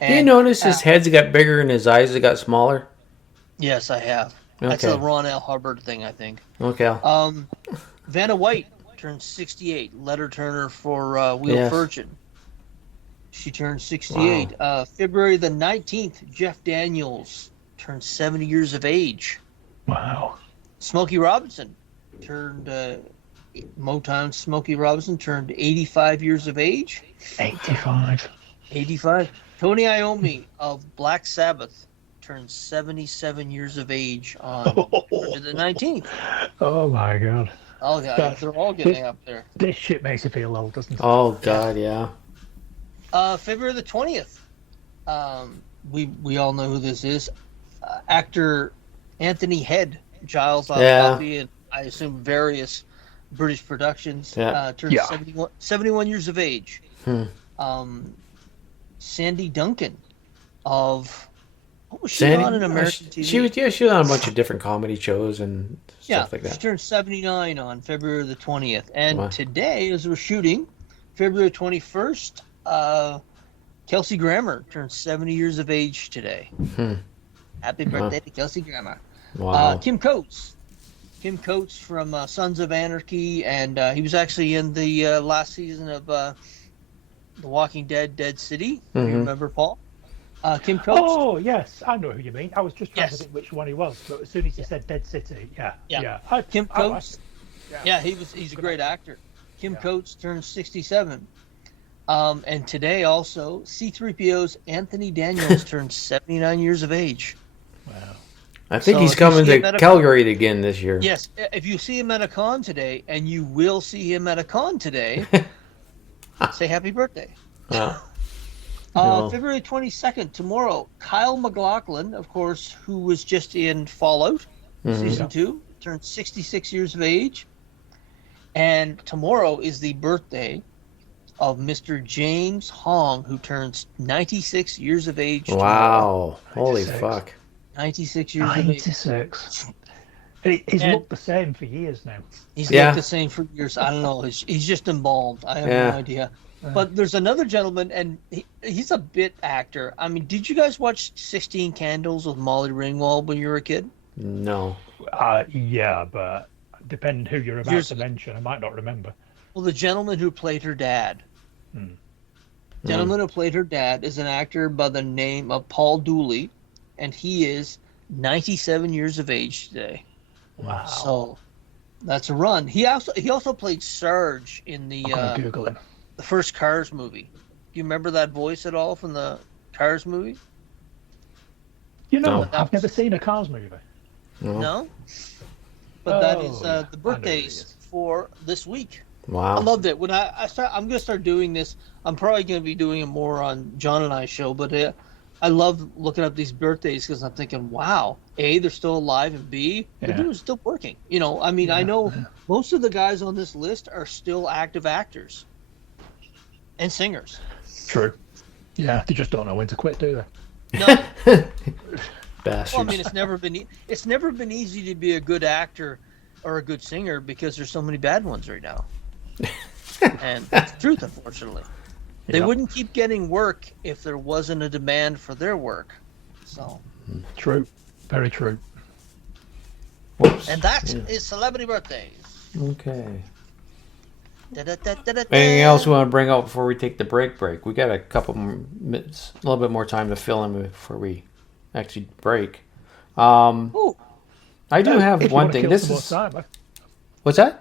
Do you notice his head's got bigger and his eyes have got smaller? Yes, I have. That's Okay. a Ron L. Hubbard thing, I think. Okay. Vanna White turns 68. Letter Turner for Wheel Yes. Fortune. She turns 68. February the 19th, Jeff Daniels turns 70 years of age. Wow. Smokey Robinson turned Motown Smokey Robinson turned 85 years of age. 85. 85. Tony Iommi of Black Sabbath turns 77 years of age on February the 19th. Oh, my God. Oh, yeah, they're all getting up there. This shit makes you feel old, doesn't it? Oh God, yeah. February the 20th. We all know who this is. Actor Anthony Head, Giles on Buffy, and I assume various British productions. Turns 71 years of age. Sandy Duncan of... What was she on in American TV? She was on a bunch of different comedy shows and stuff like She that. turned 79 on February the 20th. And today, as we're shooting, February 21st, Kelsey Grammer turns 70 years of age today. Happy birthday to Kelsey Grammer. Wow. Kim Coates Kim Coates from Sons of Anarchy, and he was actually in the last season of The Walking Dead, Dead City. You remember, Paul? Kim Coates. Oh, yes, I know who you mean. I was just trying to think which one he was, but as soon as you said Dead City, yeah. Kim Coates. He's a great actor. Kim Coates turned 67. And today also, C-3PO's Anthony Daniels turned 79 years of age. Wow. I think he's coming to Calgary again this year. Yes, if you see him at a con today, and you will see him at a con today, say happy birthday. February 22nd, tomorrow, Kyle MacLachlan, of course, who was just in Fallout Season 2, turned 66 years of age. And tomorrow is the birthday of Mr. James Hong, who turns 96 years of age. Wow. Tomorrow. Holy fuck. 96 years of age. 96. He's looked the same for years now. He's looked the same for years. I don't know. He's just embalmed. I have no idea. But there's another gentleman, and he's a bit actor. I mean, did you guys watch 16 Candles with Molly Ringwald when you were a kid? No. Yeah, but depending who you're about to mention, I might not remember. Well, the gentleman who played her dad. Gentleman who played her dad is an actor by the name of Paul Dooley, and he is 97 years of age today. Wow. So that's a run. He also played Sarge in the Google him. The first Cars movie. Do you remember that voice at all from the Cars movie? You know, I've never seen a Cars movie. No? But that is the birthdays for this week. Wow. I loved it. When I'm going to start doing this. I'm probably going to be doing it more on John and I's show, but I love looking up these birthdays because I'm thinking, wow, A, they're still alive, and B, the dude's still working. You know, I mean, I know most of the guys on this list are still active actors and singers. True. Yeah, they just don't know when to quit, do they? No. Bastards. Well, I mean, it's never been easy to be a good actor or a good singer because there's so many bad ones right now. And that's the truth, unfortunately. They wouldn't keep getting work if there wasn't a demand for their work. So true. Very true. Whoops. And that is celebrity birthdays. Okay. Anything else we want to bring up before we take the break? We got a couple more minutes, a little bit more time to fill in before we actually break. I do have one thing. This is what's that?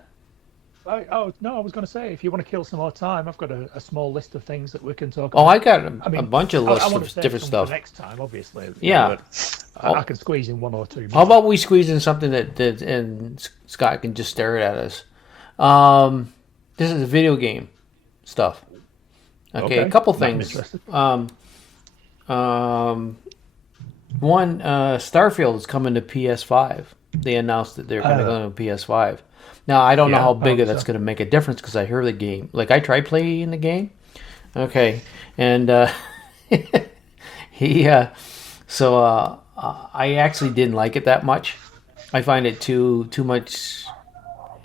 I was going to say, if you want to kill some more time, I've got a small list of things that we can talk about. Oh, I got a bunch of lists of different stuff. Next time, obviously. Yeah. I can squeeze in one or two. How about we squeeze in something that and Scott can just stare at us? This is video game stuff. Okay, a couple things. One, Starfield is coming to PS5. They announced that they're going to go to PS5. Now, I don't know how big that's going to make a difference because I hear the game. Like, I tried playing the game. Okay. And I actually didn't like it that much. I find it too much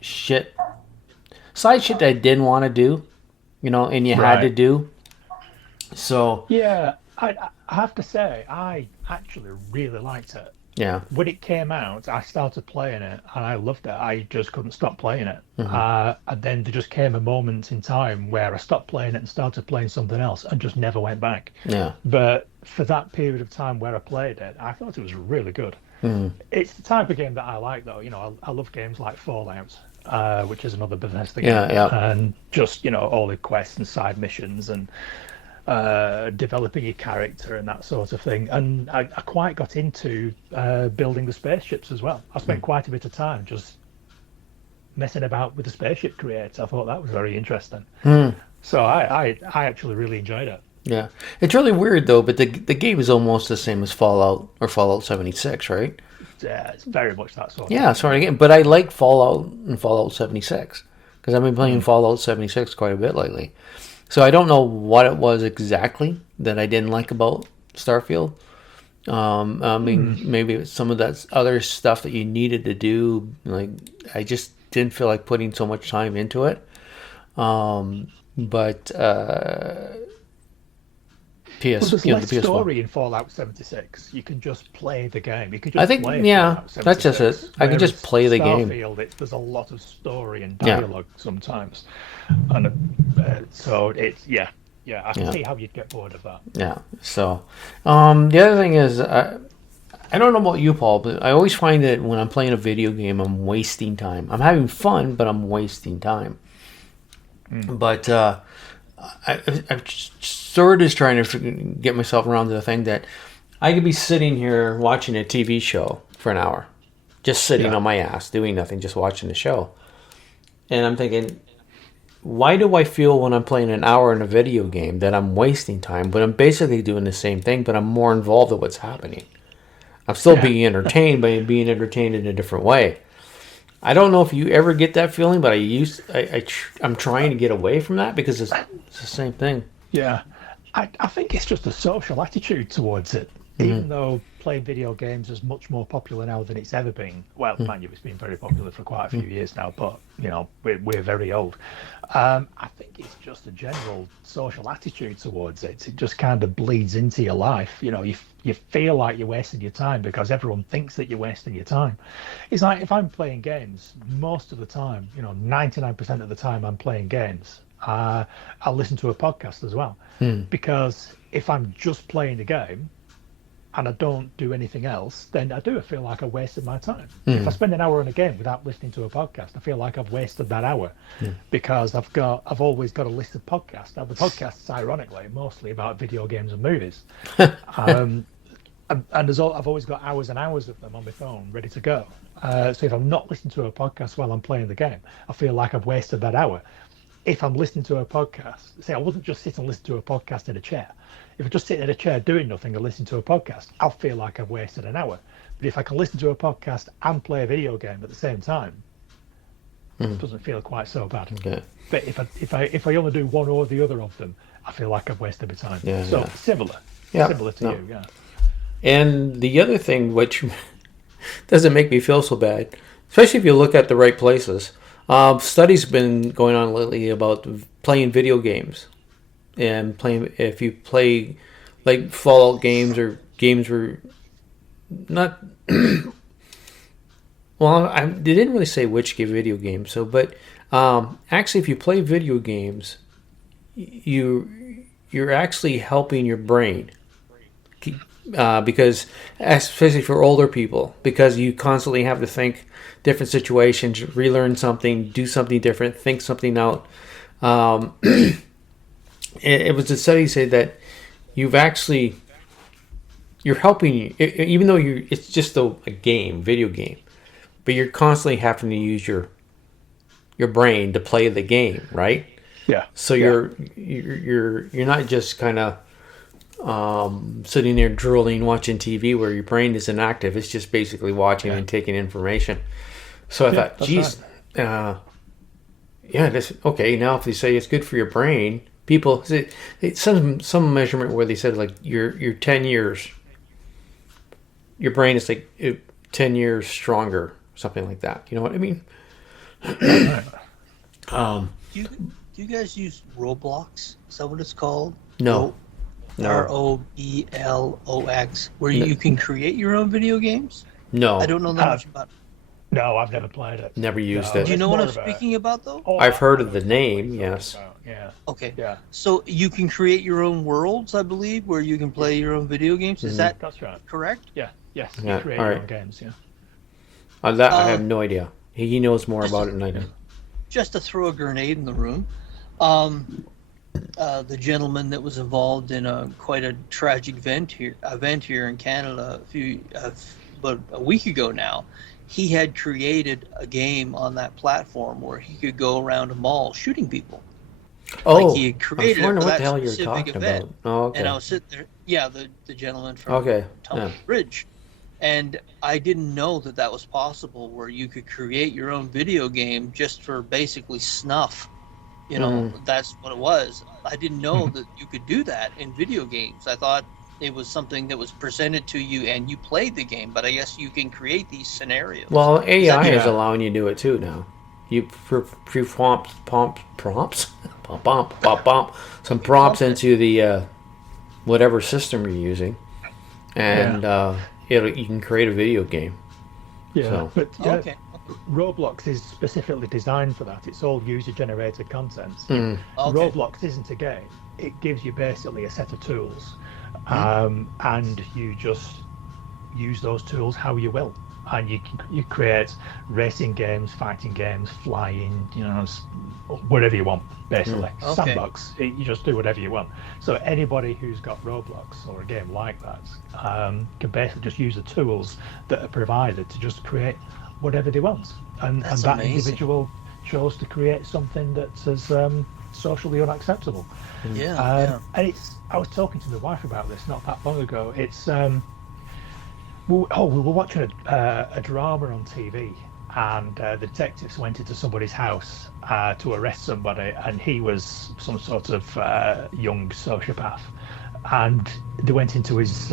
shit. Side shit that I didn't want to do, and you had to do. So. Yeah, I have to say, I actually really liked it. Yeah. When it came out, I started playing it and I loved it. I just couldn't stop playing it. And then there just came a moment in time where I stopped playing it and started playing something else and just never went back. Yeah. But for that period of time where I played it, I thought it was really good. It's the type of game that I like, though. I love games like Fallout, which is another Bethesda game. Yeah. And just, all the quests and side missions and developing your character and that sort of thing. And I quite got into building the spaceships as well. I spent quite a bit of time just messing about with the spaceship creator. I thought that was very interesting. So I actually really enjoyed it. Yeah. It's really weird, though, but the game is almost the same as Fallout or Fallout 76, right? Yeah, it's very much that sort of thing. Sort of game. But I like Fallout and Fallout 76 because I've been playing Fallout 76 quite a bit lately. So I don't know what it was exactly that I didn't like about Starfield. I mean, maybe it's some of that other stuff that you needed to do. Like, I just didn't feel like putting so much time into it. But But there's the less PS1. story in Fallout 76. You can just play the game. You can just I think, play yeah, Fallout that's just 76. it. I can just Whereas play the game. Starfield, there's a lot of story and Yeah. dialogue sometimes, and so it's yeah. I can Yeah. see how you'd get bored of that. Yeah. So, the other thing is, I don't know about you, Paul, but I always find that when I'm playing a video game, I'm wasting time. I'm having fun, but I'm wasting time. But I'm sort of trying to get myself around to the thing that I could be sitting here watching a TV show for an hour, just sitting on my ass, doing nothing, just watching the show. And I'm thinking, why do I feel when I'm playing an hour in a video game that I'm wasting time, but I'm basically doing the same thing, but I'm more involved in what's happening? I'm still being entertained, but I'm being entertained in a different way. I don't know if you ever get that feeling, but I'm trying to get away from that because it's the same thing. Yeah, I think it's just a social attitude towards it. Even though playing video games is much more popular now than it's ever been. Well, mind you, it's been very popular for quite a few years now, but, you know, we're very old. I think it's just a general social attitude towards it. It just kind of bleeds into your life. You know, you feel like you're wasting your time because everyone thinks that you're wasting your time. It's like if I'm playing games, most of the time, you know, 99% of the time I'm playing games, I'll listen to a podcast as well. Because if I'm just playing the game, and I don't do anything else, then I feel like I wasted my time. If I spend an hour on a game without listening to a podcast, I feel like I've wasted that hour because I've always got a list of podcasts. Now the podcasts, ironically, are mostly about video games and movies. And I've always got hours and hours of them on my phone ready to go. So if I'm not listening to a podcast while I'm playing the game, I feel like I've wasted that hour. If I'm listening to a podcast, say I wasn't just sitting and listening to a podcast in a chair. If I just sit in a chair doing nothing and listen to a podcast, I'll feel like I've wasted an hour. But if I can listen to a podcast and play a video game at the same time, it doesn't feel quite so bad. Okay. But if I only do one or the other of them, I feel like I've wasted my time. Similar to you, yeah. And the other thing, which doesn't make me feel so bad, especially if you look at the right places, studies have been going on lately about playing video games. And if you play like Fallout games or games where not well, they didn't really say which video game. So, but actually, if you play video games, you're actually helping your brain because, especially for older people, because you constantly have to think different situations, relearn something, do something different, think something out. It was a study say that you're helping, even though it's just a video game, but you're constantly having to use your brain to play the game, right? Yeah. So you're not just kind of sitting there drooling, watching TV where your brain isn't active. It's just basically watching and taking information. So I thought, geez, right. This okay. Now if they say it's good for your brain. People, it's some measurement where they said like you're 10 years, your brain is like 10 years stronger, something like that. You know what I mean? Do you guys use Roblox? Is that what it's called? No. Roblox, where you can create your own video games? No. I don't know that much about it. No, I've never played it. Never used it. Do you know what I'm speaking about, though? I've heard of the name, yes. Yeah. Okay. Yeah. So you can create your own worlds, I believe, where you can play your own video games. Is that That's right. correct? Yeah. Yes. Yeah, You create all your right. own games. Yeah. That I have no idea. He knows more about it than I do. Just to throw a grenade in the room, the gentleman that was involved in quite a tragic event here in Canada about a week ago now, he had created a game on that platform where he could go around a mall shooting people. Oh, Like he had created I was wondering it for what that the hell you're specific talking event. about. Oh, okay. And I was sitting there, the gentleman from Okay, Tumbleweed Bridge. And I didn't know that was possible, where you could create your own video game just for basically snuff. You know, that's what it was. I didn't know that you could do that in video games. I thought it was something that was presented to you and you played the game, but I guess you can create these scenarios. Well, AI is allowing you to do it too now. You prompts some prompts into the whatever system you're using, and you can create a video game. Yeah, So. but Okay. Roblox is specifically designed for that. It's all user-generated content. Okay. Roblox isn't a game. It gives you basically a set of tools, and you just use those tools how you will. And you create racing games, fighting games, flying, whatever you want, basically. Okay. Sandbox, you just do whatever you want. So anybody who's got Roblox or a game like that can basically just use the tools that are provided to just create whatever they want. And that amazing. individual chose to create something that's as socially unacceptable. Yeah. And I was talking to my wife about this not that long ago. It's we were watching a drama on TV, and the detectives went into somebody's house to arrest somebody, and he was some sort of young sociopath. And they went into his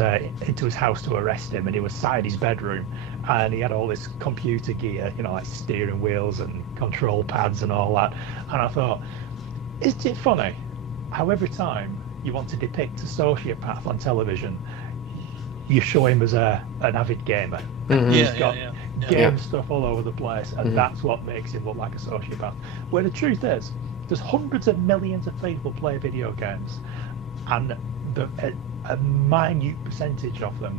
house to arrest him, and he was sat in his bedroom, and he had all this computer gear, like steering wheels and control pads and all that. And I thought, isn't it funny how every time you want to depict a sociopath on television, you show him as an avid gamer. He's got game stuff all over the place, and that's what makes him look like a sociopath. Where the truth is, there's hundreds of millions of people play video games, and a minute percentage of them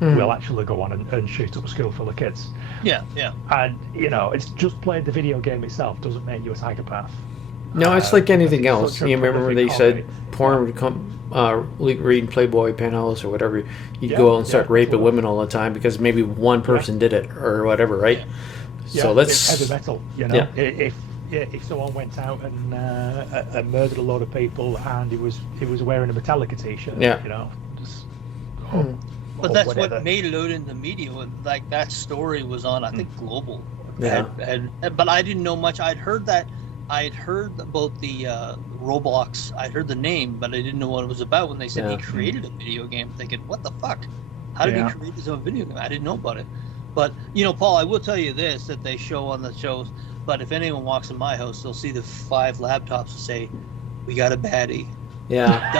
will actually go on and shoot up a school full of kids. Yeah. And it's just playing the video game itself doesn't make you a psychopath. No, it's like anything else. such a You remember they prolific said hobby. porn would come, reading Playboy, Penthouse, or whatever. You'd go out and start raping absolutely. women all the time because maybe one person did it or whatever, right? So it's let's. heavy metal. If someone went out and murdered a lot of people and he was wearing a Metallica t-shirt, just But that's whatever. what made it out in the media. Like that story was on, I think, Global. Yeah. But I didn't know much. I'd heard about the Roblox. I'd heard the name, but I didn't know what it was about. When they said he created a video game, thinking, what the fuck? How did he create his own video game? I didn't know about it. But Paul, I will tell you this: that they show on the shows. But if anyone walks in my house, they'll see the 5 laptops and say, "We got a baddie." Yeah.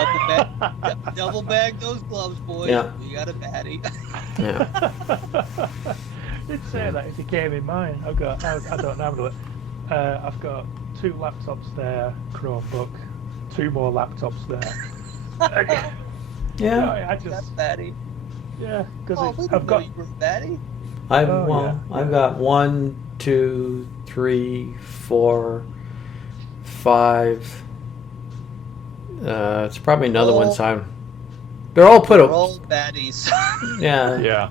Double bag those gloves, boys. Yeah. We got a baddie. Yeah. Did say that if it came in mine. I don't know, but I've got 2 laptops there, Chromebook, 2 more laptops there. Yeah. I That's just baddie. because Oh, we didn't I've know got you were a baddie. I've got 1, 2, 3, 4, 5. It's probably another one time. They're all put We're up. all baddies. Yeah.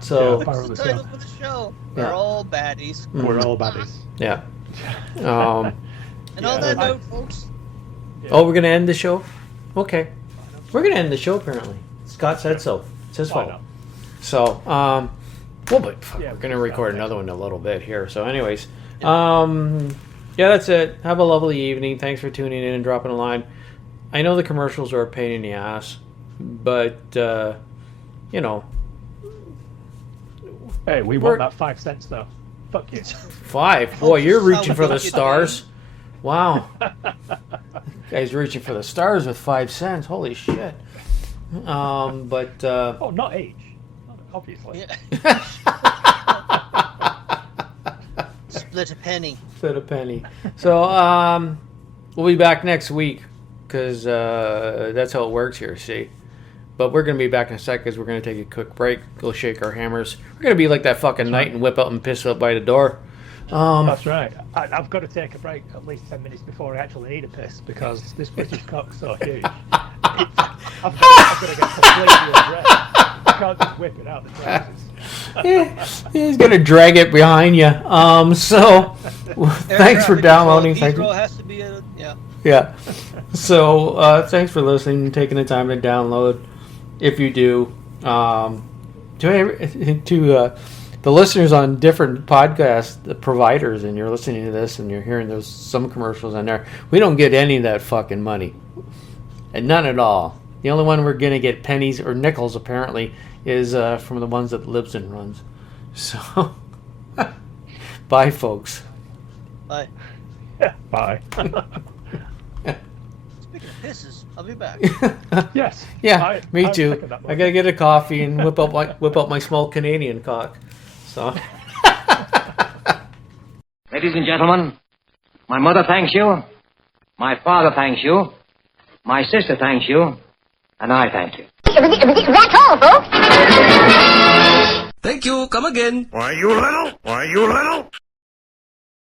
So What's the title for the show? We're all baddies. we're all baddies. yeah. And on that note, folks, Oh, we're gonna end the show. Okay. We're gonna end the show. Apparently, Scott said so. It's his Why fault. not? So, we're gonna record another one in a little bit here. So, anyways, that's it. Have a lovely evening. Thanks for tuning in and dropping a line. I know the commercials are a pain in the ass, but Hey, we want that 5 cents though. Fuck you. 5. Boy, you're This is how reaching we for the make it, stars. Wow. Guys reaching for the stars with 5 cents. Holy shit. Oh, not age. Obviously. yeah. Split a penny. Split a penny. So, we'll be back next week because that's how it works here, see? But we're going to be back in a sec because we're going to take a quick break, go shake our hammers. We're going to be like that fucking night and whip out and piss up by the door. That's right. I've got to take a break at least 10 minutes before I actually need a piss because this British cock's so huge. I've got to get completely undressed. I can't just whip it out the trousers. He's going to drag it behind you. Thanks for downloading. Heathrow has to be a, Yeah. So, thanks for listening and taking the time to download. If you do, to the listeners on different podcast providers, and you're listening to this and you're hearing those some commercials on there, we don't get any of that fucking money, and none at all. The only one we're gonna get pennies or nickels apparently is from the ones that Libsyn runs. So, bye, folks. Bye. Bye. Speaking of pisses. I'll be back. Yes. Yeah, me I too. second that I gotta get a coffee and whip out my small Canadian cock. So, Ladies and gentlemen, my mother thanks you, my father thanks you, my sister thanks you, and I thank you. That's all, folks. Thank you. Come again. Why, you little?